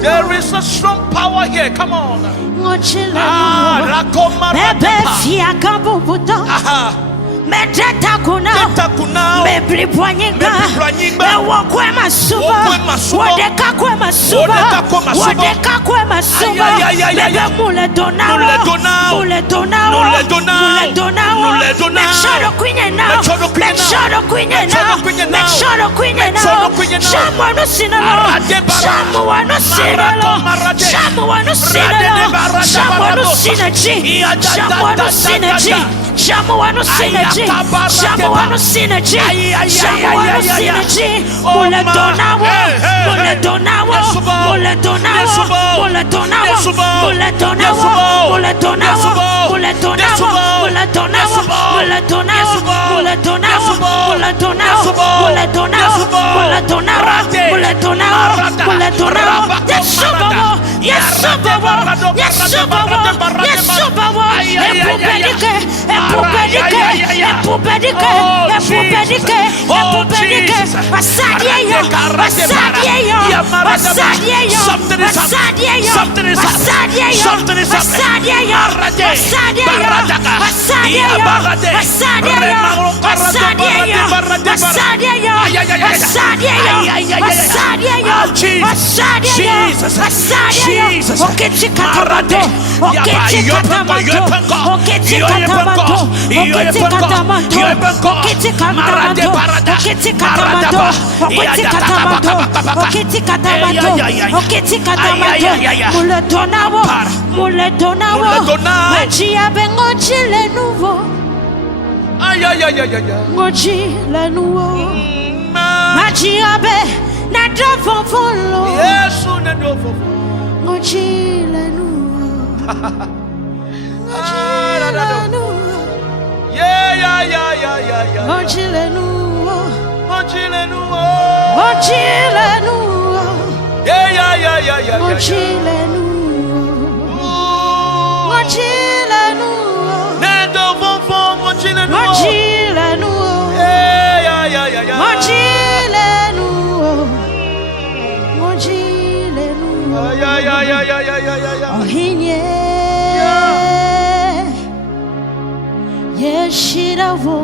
There is a strong power here. Come on. Medeta kuna meblibwa nyinga ewokwe masuba wodeka kwe masuba mebe mule donawo sure the queen and now. Make sure the queen and now. Make sure the queen and now. Shamu no sinalo. Shamu no sinalo. Shamu no sinalo. Shamu no synergy. Shamu no synergy. Shamu no synergy. Shamu no synergy. Shamu no synergy. Mole donawo. Mole donawo. Mole donawo. Mole donawo. Mole donawo. Mole donawo. Mole donawo. Mole donawo. Mole donawo. Mole donawo. Mole donawo. Mole donawo. Mole donawo. Mole donawo. Mole donawo. Yes, Subawo. Yes, Subawo. Yes, Subawo. Yes, Subawo. Epupedike. Epupedike. Epupedike. Epupedike. Epupedike. Asadieyo. Asadieyo. Asadieyo. Something is happening. Something is happening. Something is happening. Mule donawo, magia bengo chile nouveau. Aïe aïe aïe aïe aïe. Mochi le nouveau. Magia be na drofo folo. Yesu na drofo. Mochi le nouveau. Yeah. Mochi le nouveau. Mochi le nouveau. Mochi le nouveau. Yeah. Mochi le nouveau. Mochile nous, mochile nous, mochile nous, mochile nous. Ohinye, yeshiravo.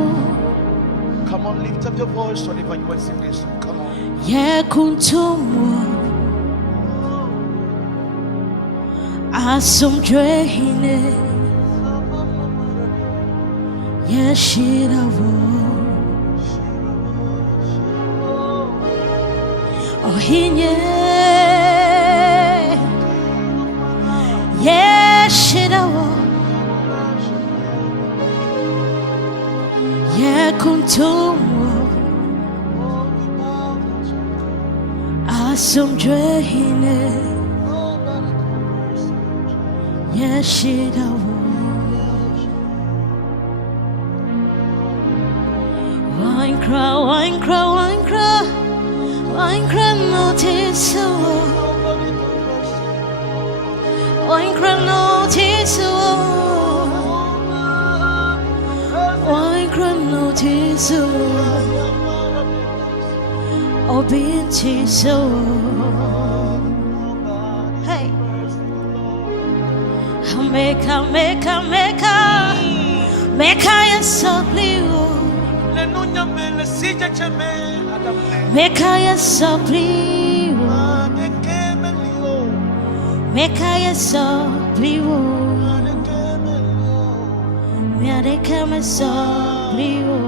Come on, lift up your voice whenever you want to sing this song. Come on. Yekuntumo. Asumdrehine Yeshiravo Ohinye Yeshiravo Yekuntumo Asumdrehine Yeshiravo Wine cry notice Wine cry notice Wine cry notice Obinti so Hey Meka yasopliwo Meka yasopliwo Meka yasopliwo Meka yasopliwo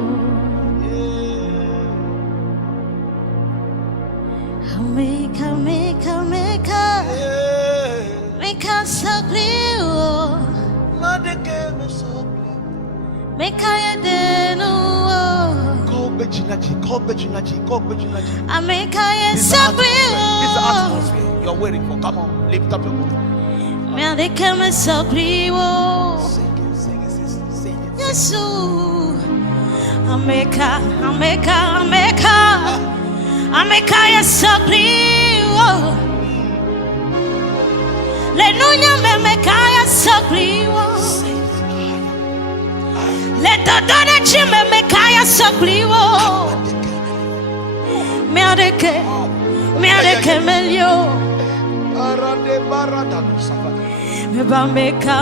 Meka sopliwo Mekaya denu Amekaya sabri It's the atmosphere you're waiting for. Come on, lift up your voice. Mekaya sabri Sing it, sister. Sing it. Yesu Amekaya sabri Lenunya memekaya sabri Let the daughter chime mekaya sabliwo. Miadeke melio. Arade barada safari. Meba meka.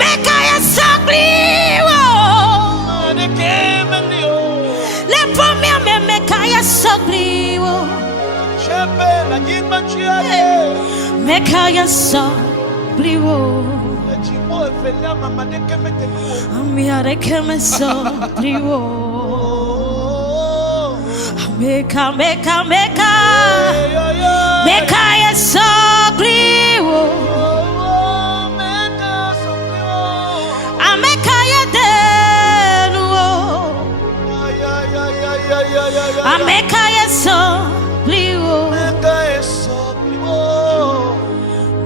Mekaya sabliwo. Miadeke melio. Le pomia me mekaya sabliwo. Shepe la jimba chiade. Mekaya sabliwo. Amiare che me soprivo. Meka ya soprivo. Ameka ya denuo. Ameka ya soprivo.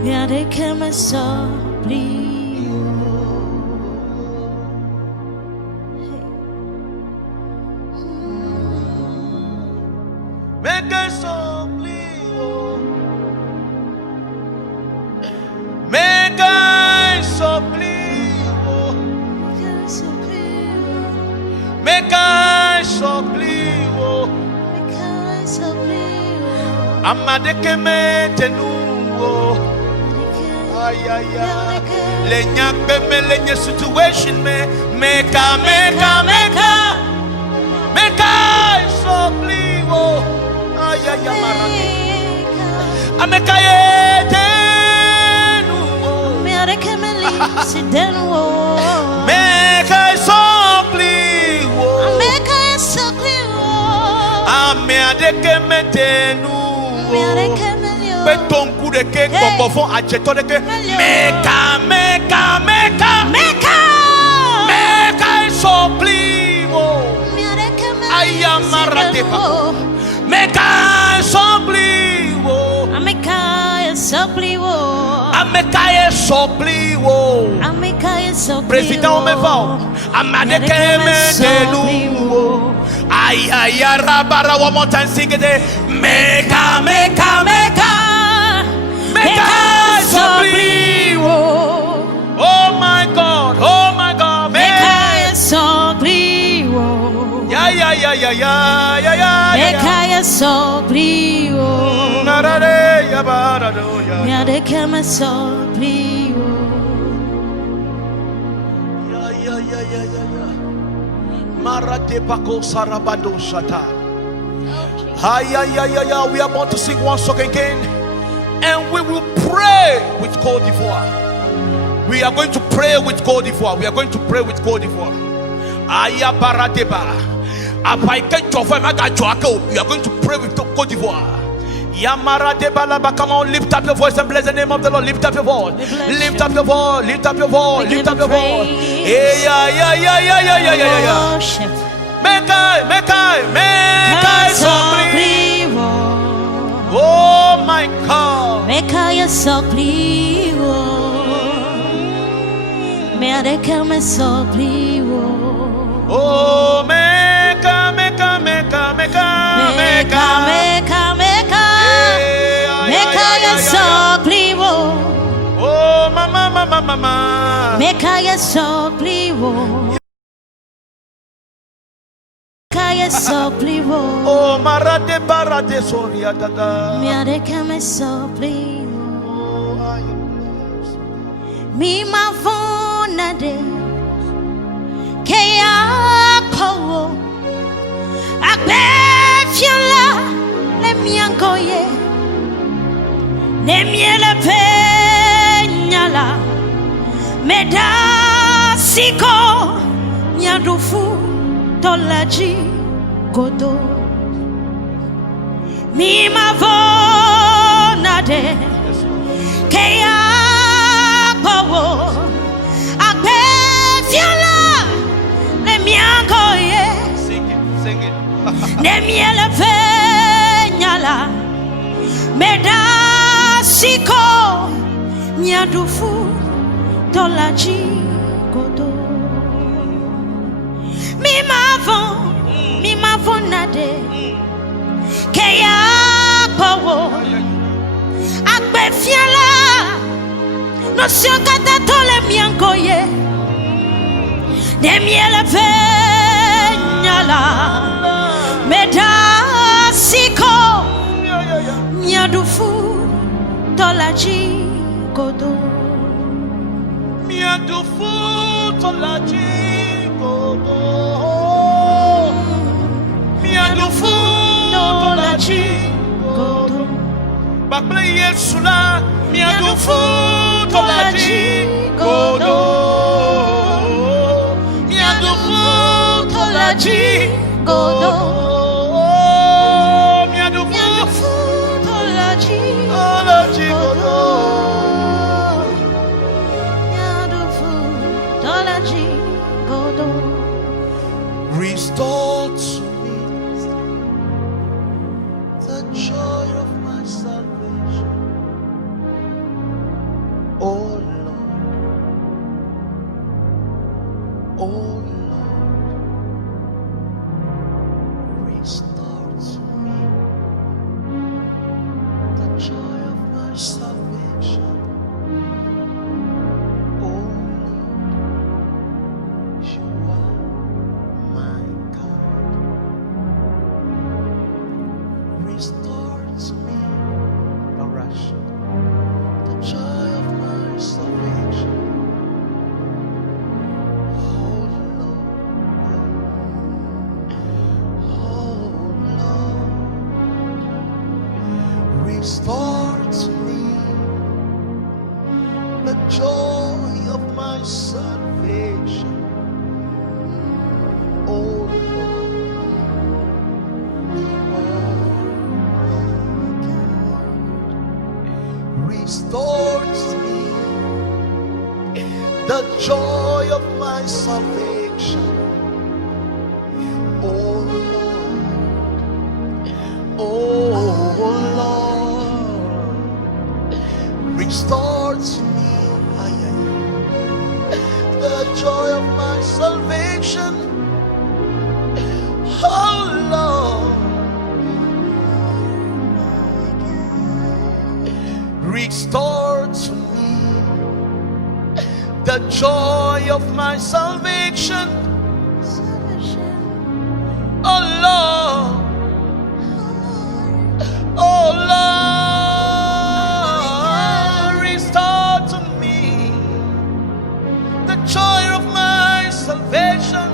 Miare che me soprivo. Amade que me tenuo. Le nyakbe me le situation me meka sopliwo. Marade. Ameka ye tenuo. Me are que me lisi denuo. Meka sopliwo. Ameka sopliwo. Amade que me tenuo. Beton coup de que bon à jeter de que meka sopliwo. Ayamarate pa. Meka sopliwo. Ameka sopliwo. Président Omevao. Amade que me tenuo. Ay, rabara, one more time, sing it. Meka sopliwo. Oh my God, Meka sopliwo. Yeah. Meka sopliwo. Narare ya barado ya. Miare que me sopliwo. Yeah. Marate bako sarabando shata. We are about to sing one song again, and we will pray with Côte d'Ivoire. We are going to pray with Côte d'Ivoire. Aya baradeba. Apaike chofa maga choako. We are going to pray with Côte d'Ivoire. Yamaradeba laba. Come on, lift up your voice and bless the name of the Lord. Lift up your voice. Lift up your voice. Yeah. Meka sopliwo. Oh my God. Meka ya sopliwo. Miare que me sopliwo. Oh meka. Meka ya sopliwo. Oh mama. Meka ya sopliwo. Oh marade barade soria dada. Miare que me sopliwo. Mi mavona de que ya kowo. Agbe fiola le miangoye. Ne miele peñala. Meda siko nyadufu tolaji godo. Mi mavona de que ya kowo. Agbe fiola le miangoye. Sing it. Ne miele peñala. Meda siko nyadufu tolaji godo. Mi mavonade que ya powo agbe fiala no siokata tole miangoye de miele peñala meda siko nyadufu tolaji godo. Miadufu tolaji godo. Miadufu tolaji godo. Bakle yesula miadufu tolaji godo. Godo. Miadufu. Tolaji. Olaji godo. Miadufu. Tolaji. Godo. Restore to me the joy of my salvation. Oh Lord, oh Lord, restore to me the joy of my salvation. Oh Lord, you are my God. Restore to me, Arash, the joy of my salvation. Oh Lord, restore to me the joy of my salvation. Oh Lord, you are my God. Restore to me the joy of my salvation. Oh Lord, oh Lord, restore to me the joy of my salvation. Oh Lord, restore to me the joy of my salvation. Oh Lord, oh Lord, restore to me the joy of my salvation.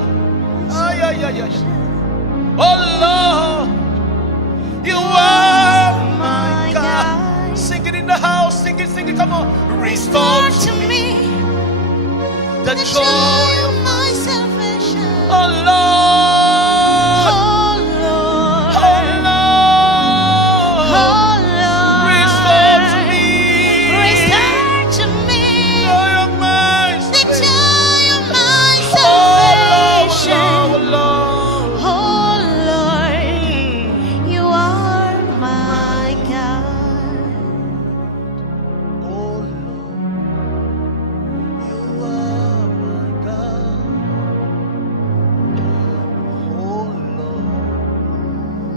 Ay, ay, ay, ay. Oh Lord, you are my God. Sing it in the house, sing it, come on. Restore to me the joy of my salvation. oh Lord, Oh Lord. oh Lord, Oh Lord. restore to me Restore to me joy of my the salvation. joy of my Oh salvation. Lord, Oh Lord, you are my God. oh Lord, you are my God. Oh Lord,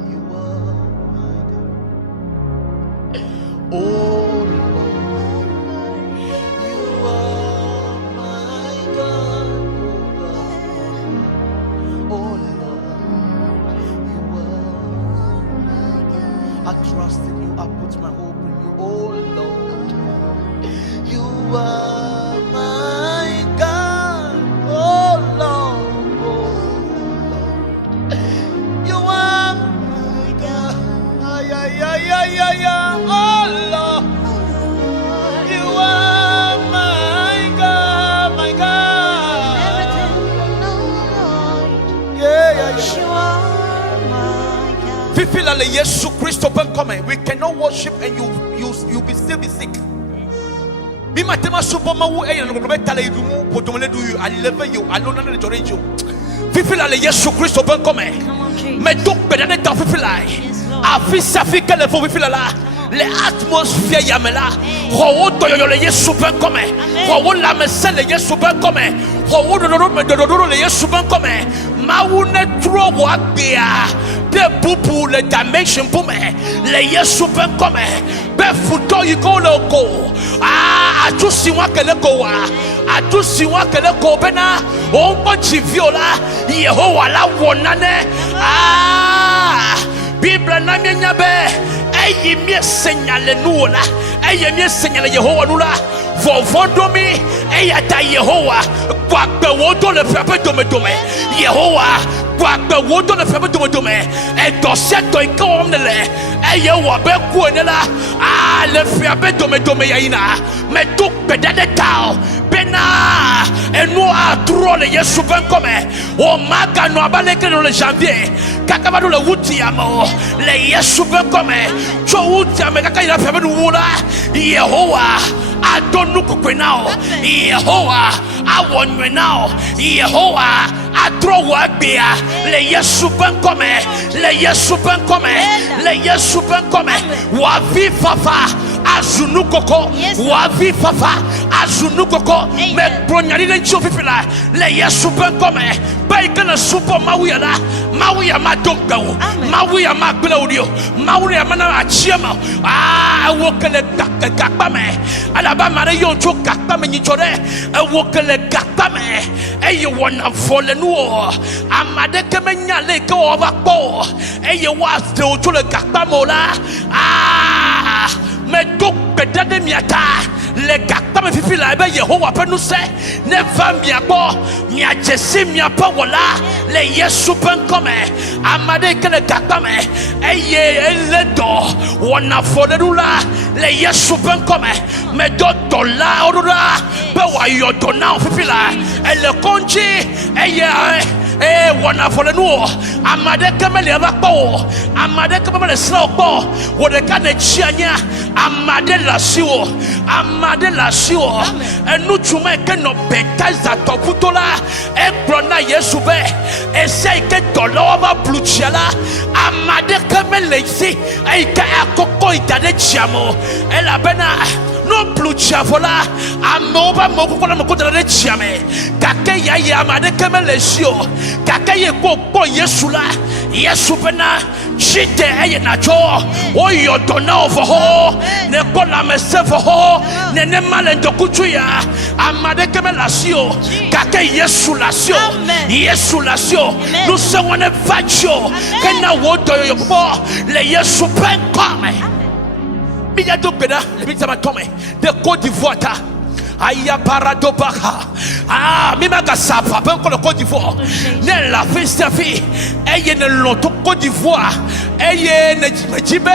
you are my God. Oh Lord, you are my God. Oh Lord, you are my God. I trust in you. I put my hope in you. Oh Lord, you are my God. Oh Lord, you are my God. Ay, ay, ay, ay, ay, ay. Oh Lord, you are my God, my God. Everything you know, Lord, Yeah, yeah, yeah. you are my God. Feel like Jesus Christ open comment. We cannot worship and you be still be sick. Be my tema superma wu e no be tale idumu podomole do you I level you alone na the range you. Feel like Jesus Christ open comment. Come on, Jesus. Mais donc bedane ta feel like. Yes, Lord. Afi safi kele fo feel la. Les atmosphere yamela. Ho to yo le Yesu open comment. Ho la me se le Yesu open comment. Ho do le Yesu open comment. Ma wu ne tro wa gbia. De bubu le dimension pour me le Yesu ben comme be futo you go loco ah tu si wa kele ko wa a tu si wa kele ko bena o mo chi viola Yehowa la wonane ah Bible na mienya be eyi mi senyale nu la eyi mi senyale Yehowa nu la vovodomi eya ta Yehowa kwa gbe wo do le pepe dome Yehowa Gwagbe wodo le febe dome edo seto ikom nele eye wo be ku enela ah le febe dome ya ina me duk bedade tao bena et nous à trop le Yesu ben comme o maga no abale que le janvier kakaba le wuti amo le Yesu ben comme cho wuti ame kaka ira febe no wula Yehowa adonu kokwenao Yehowa awonwenao Yehowa atro wabia le Yesu ben comme le Yesu ben comme le Yesu ben comme wa vi fafa azunu koko wa vi fafa azunu koko me bronyari le chofifila le Yesu ben comme baikana supo mawiyala mawiya ma dongawo mawiya ma glaudio mawiya mana achiema wokele gakpa me alaba mare yoncho gakpa me nyichore wokele gakpa me eye wona fole nuo amade kemenya le ke oba po eye wa se ocho le gakpa mola me dok bedade miata le gakpa me fifi la be Yehowa pe nous se ne va miapo mia jesi mia pa wala le Yesu ben comme amade ke le gakpa me eye ele do wona fole nula le Yesu ben comme me do dola orura be wa yo dona fifi la ele konji eye wana fole nuo amade kemele abakpo amade kemele slokpo wode ka na chianya amade lasio enu chuma ke no bekaza toputola ebrona Yesu be ese ke dolo ba pluchiala amade kemele si ika akoko itade chiamo ela bena no plucha vola amoba moko na moko de chiame kake ya amade kemele sio kake ye ko Yesu la Yesu bena chite eye na cho o yodona over ho ne kola mesefo ho ne male ndokutu ya amade kemele sio kake Yesu la sio nous sommes en vacho kena wodo yo le Yesu ben comme Miya dokbeda le big sama tome de Côte d'Ivoire ta aya parado baka mima ga sapa ben ko le Côte d'Ivoire ne la fi eye ne lonto Côte d'Ivoire eye ne jibe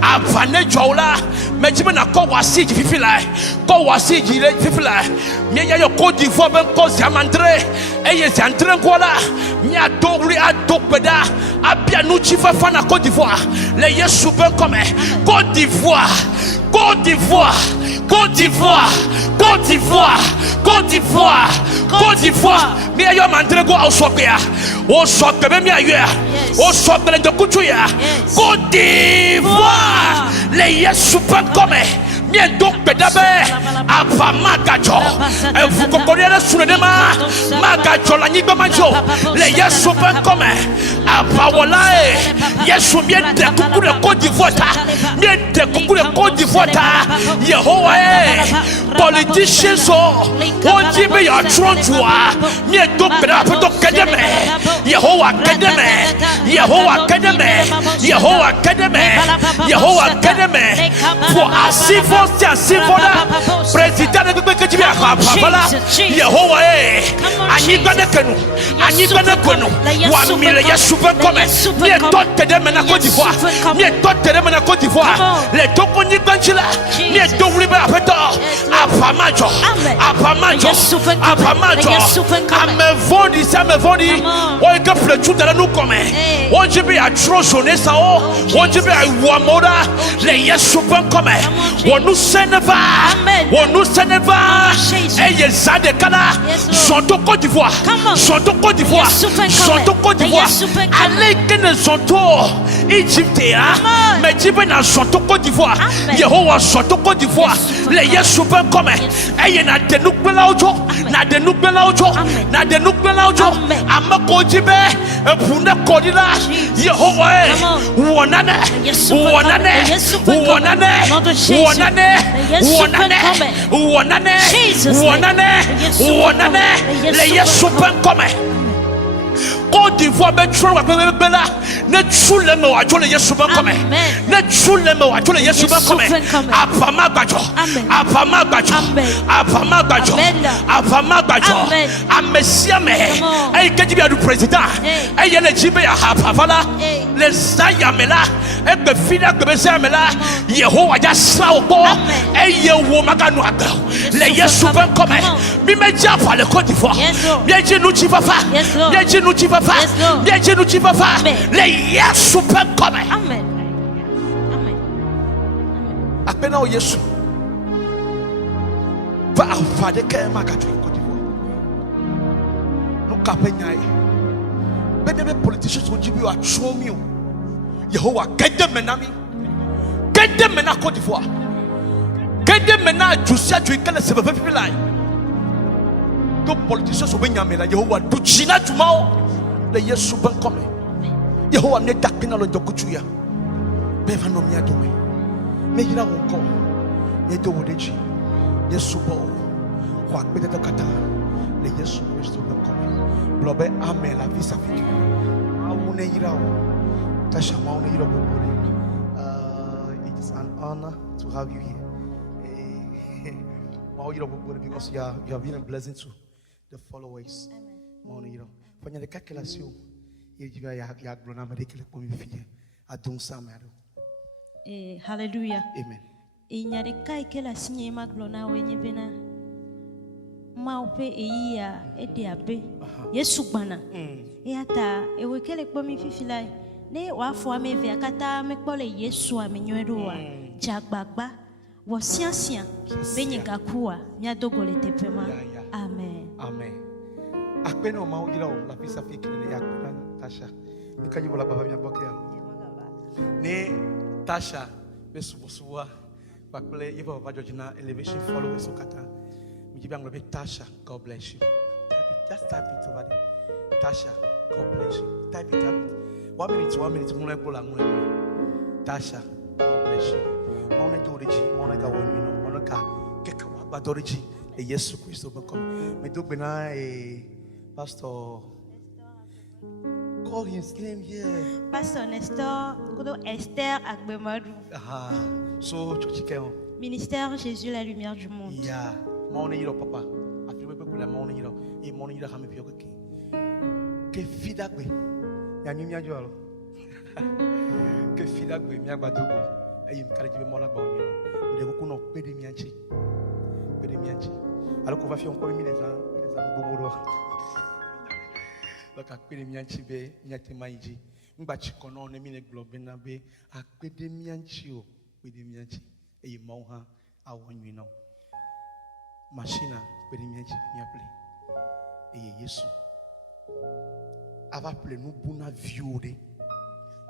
avane jola mejibe na ko wasi ji fifila ko wasi ji le fifila miya yo Côte d'Ivoire ben ko zamandre eye zandre kola miya dogri adokbeda abia nu chi fa na Côte d'Ivoire le Yesu ben comme Côte d'Ivoire mi ayo mandre go ausopia o sopbe mi ayo o sopbe de kutuya Côte d'Ivoire le Yesu ben comme mi donc bedabe apa magajo e fu kokori na sunedema magajo la nyiba manjo le Yesu ben comme apa walae Yesu mi de kukure Côte d'Ivoire mi de kukure Côte d'Ivoire Yehowa politicians so oji be ya trontua mi do bra to kedeme Yehowa kedeme for asivo president de be keji akwa bala Yehowa anyi gane kenu wa mi le Yesu ben comme mi do kedeme na Côte d'Ivoire le tokoni banchila mi do riba apeto apamajo amevodi o ke pletu dala nu come o jibe atroso ne sao o jibe awamora le Yesu ben comme wonu seneva eye zade kala sonto Côte d'Ivoire ale kene sonto Egypte mais jibe na sonto Côte d'Ivoire Yehowa sonto Côte d'Ivoire le Yesu ben comme eye na denukbela ojo amako jibe epune kodila Yehowa wonane le Yesu ben comme Côte d'Ivoire be tro bela ne chule me wa jole Yesu ben comme ne chule me wa jole Yesu ben comme apama bajo amesia me ay keji bi adu president ay ne jibe ya ha pavala les ayamela et be fina que be zamela Yehovah ya sao bo e yewo maganu aga le yesu ben comme mi me dia par le Côte d'Ivoire bien Dieu nous tu vas pas bien Dieu nous tu vas pas bien Dieu nous tu vas pas le yesu ben comme Amen. Amen. apena o yesu va afade ke magatu Côte d'Ivoire no kapenya Bebe politicians will give you a tromio. Yehovah, get them menami. Get them mena Côte d'Ivoire. Get them mena Jusia Juikele Sebe people like. The politicians will bring Yamela. Yehovah, do China tomorrow. The Yesu Ben come. Yehovah, ne takina lo dokuchuya. Beva no mia dowe. Ne yira wonko. Ne do wodeji. Yesu bo. Kwa bete takata. Le Yesu Christ Ben come. Blobe amen la vie ça fait it is an honor to have you here because you have been a blessing to the followers. Amen. Hallelujah. Amen. Maupe eia ediabe Yesu gbana yata ewekele kpo mi fifilai ne wa fo ameve akata me kpo le Yesu amenyoedo wa jagbagba wo siansian benyika kuwa mia dogole tepema. Amen. Amen. Akpeno ma ojira o la pisa fikire ne yakpena Tasha nkanyi bola baba mia boke ne Tasha besubusuwa bakle yeba baba Georgina elevation followers okata. Tasha, God bless you. Just type it over there. Tasha, God bless you. Type it. 1 minute. Tasha, God bless you. Mona Doriji, Mona Gawon, Monica, Kekawaba Doriji, a Yesu Christ overcome. Medubena, a pastor. Call his name here. Pastor Nestor, Esther Agbemadu. So, Ministère Jésus, la lumière du monde. Yeah. Mon hiro papa afirme pe kula mon hiro e mon hiro ha me bi okeke ke fidagbe ya nyumya jolo ke fidagbe mi agbadogo ayi kale jibe mo lagba oniro nde ko no pede mi anchi alors qu'on va faire encore mi les ans boboro donc a pede mi anchi be nyate maiji ngba chikono ne mi ne globe na be a pede mi anchi o pede mi anchi e mo ha awon yin no machine pede mi play et Yesu ava play nous buna viode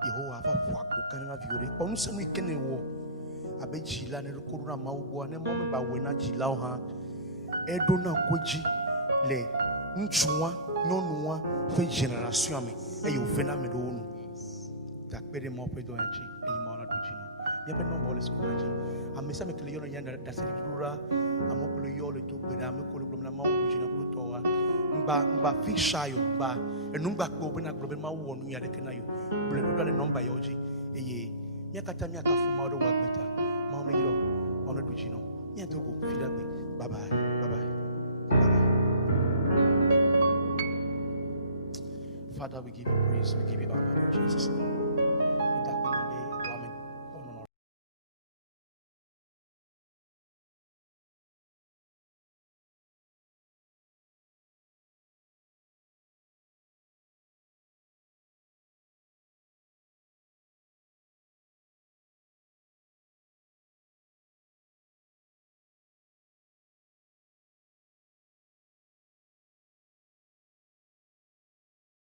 Yehovah ava kwa kokana viode onu se mu ikene wo abejila ne koruna mawbo ne mo ba we na jila o ha edo na koji le nchuwa nyonuwa fe generation ame e yo fe na me do nu ta pede mo pedo yanchi e mo na do jino ye pe no bo le skoraji amesa me kle yo no yanda da se dura amokolo yo le to pede amekolo blom na ma wo jino ko to wa mba fisha yo ba enumba ko be na globe ma wo nu ya de kenayo ble do le number yo ji eye nya kata mi akafu ma do wa beta ma mo yo ono do jino nya to go fida gbe bye bye. Father, we give you praise, we give you honor in Jesus' name.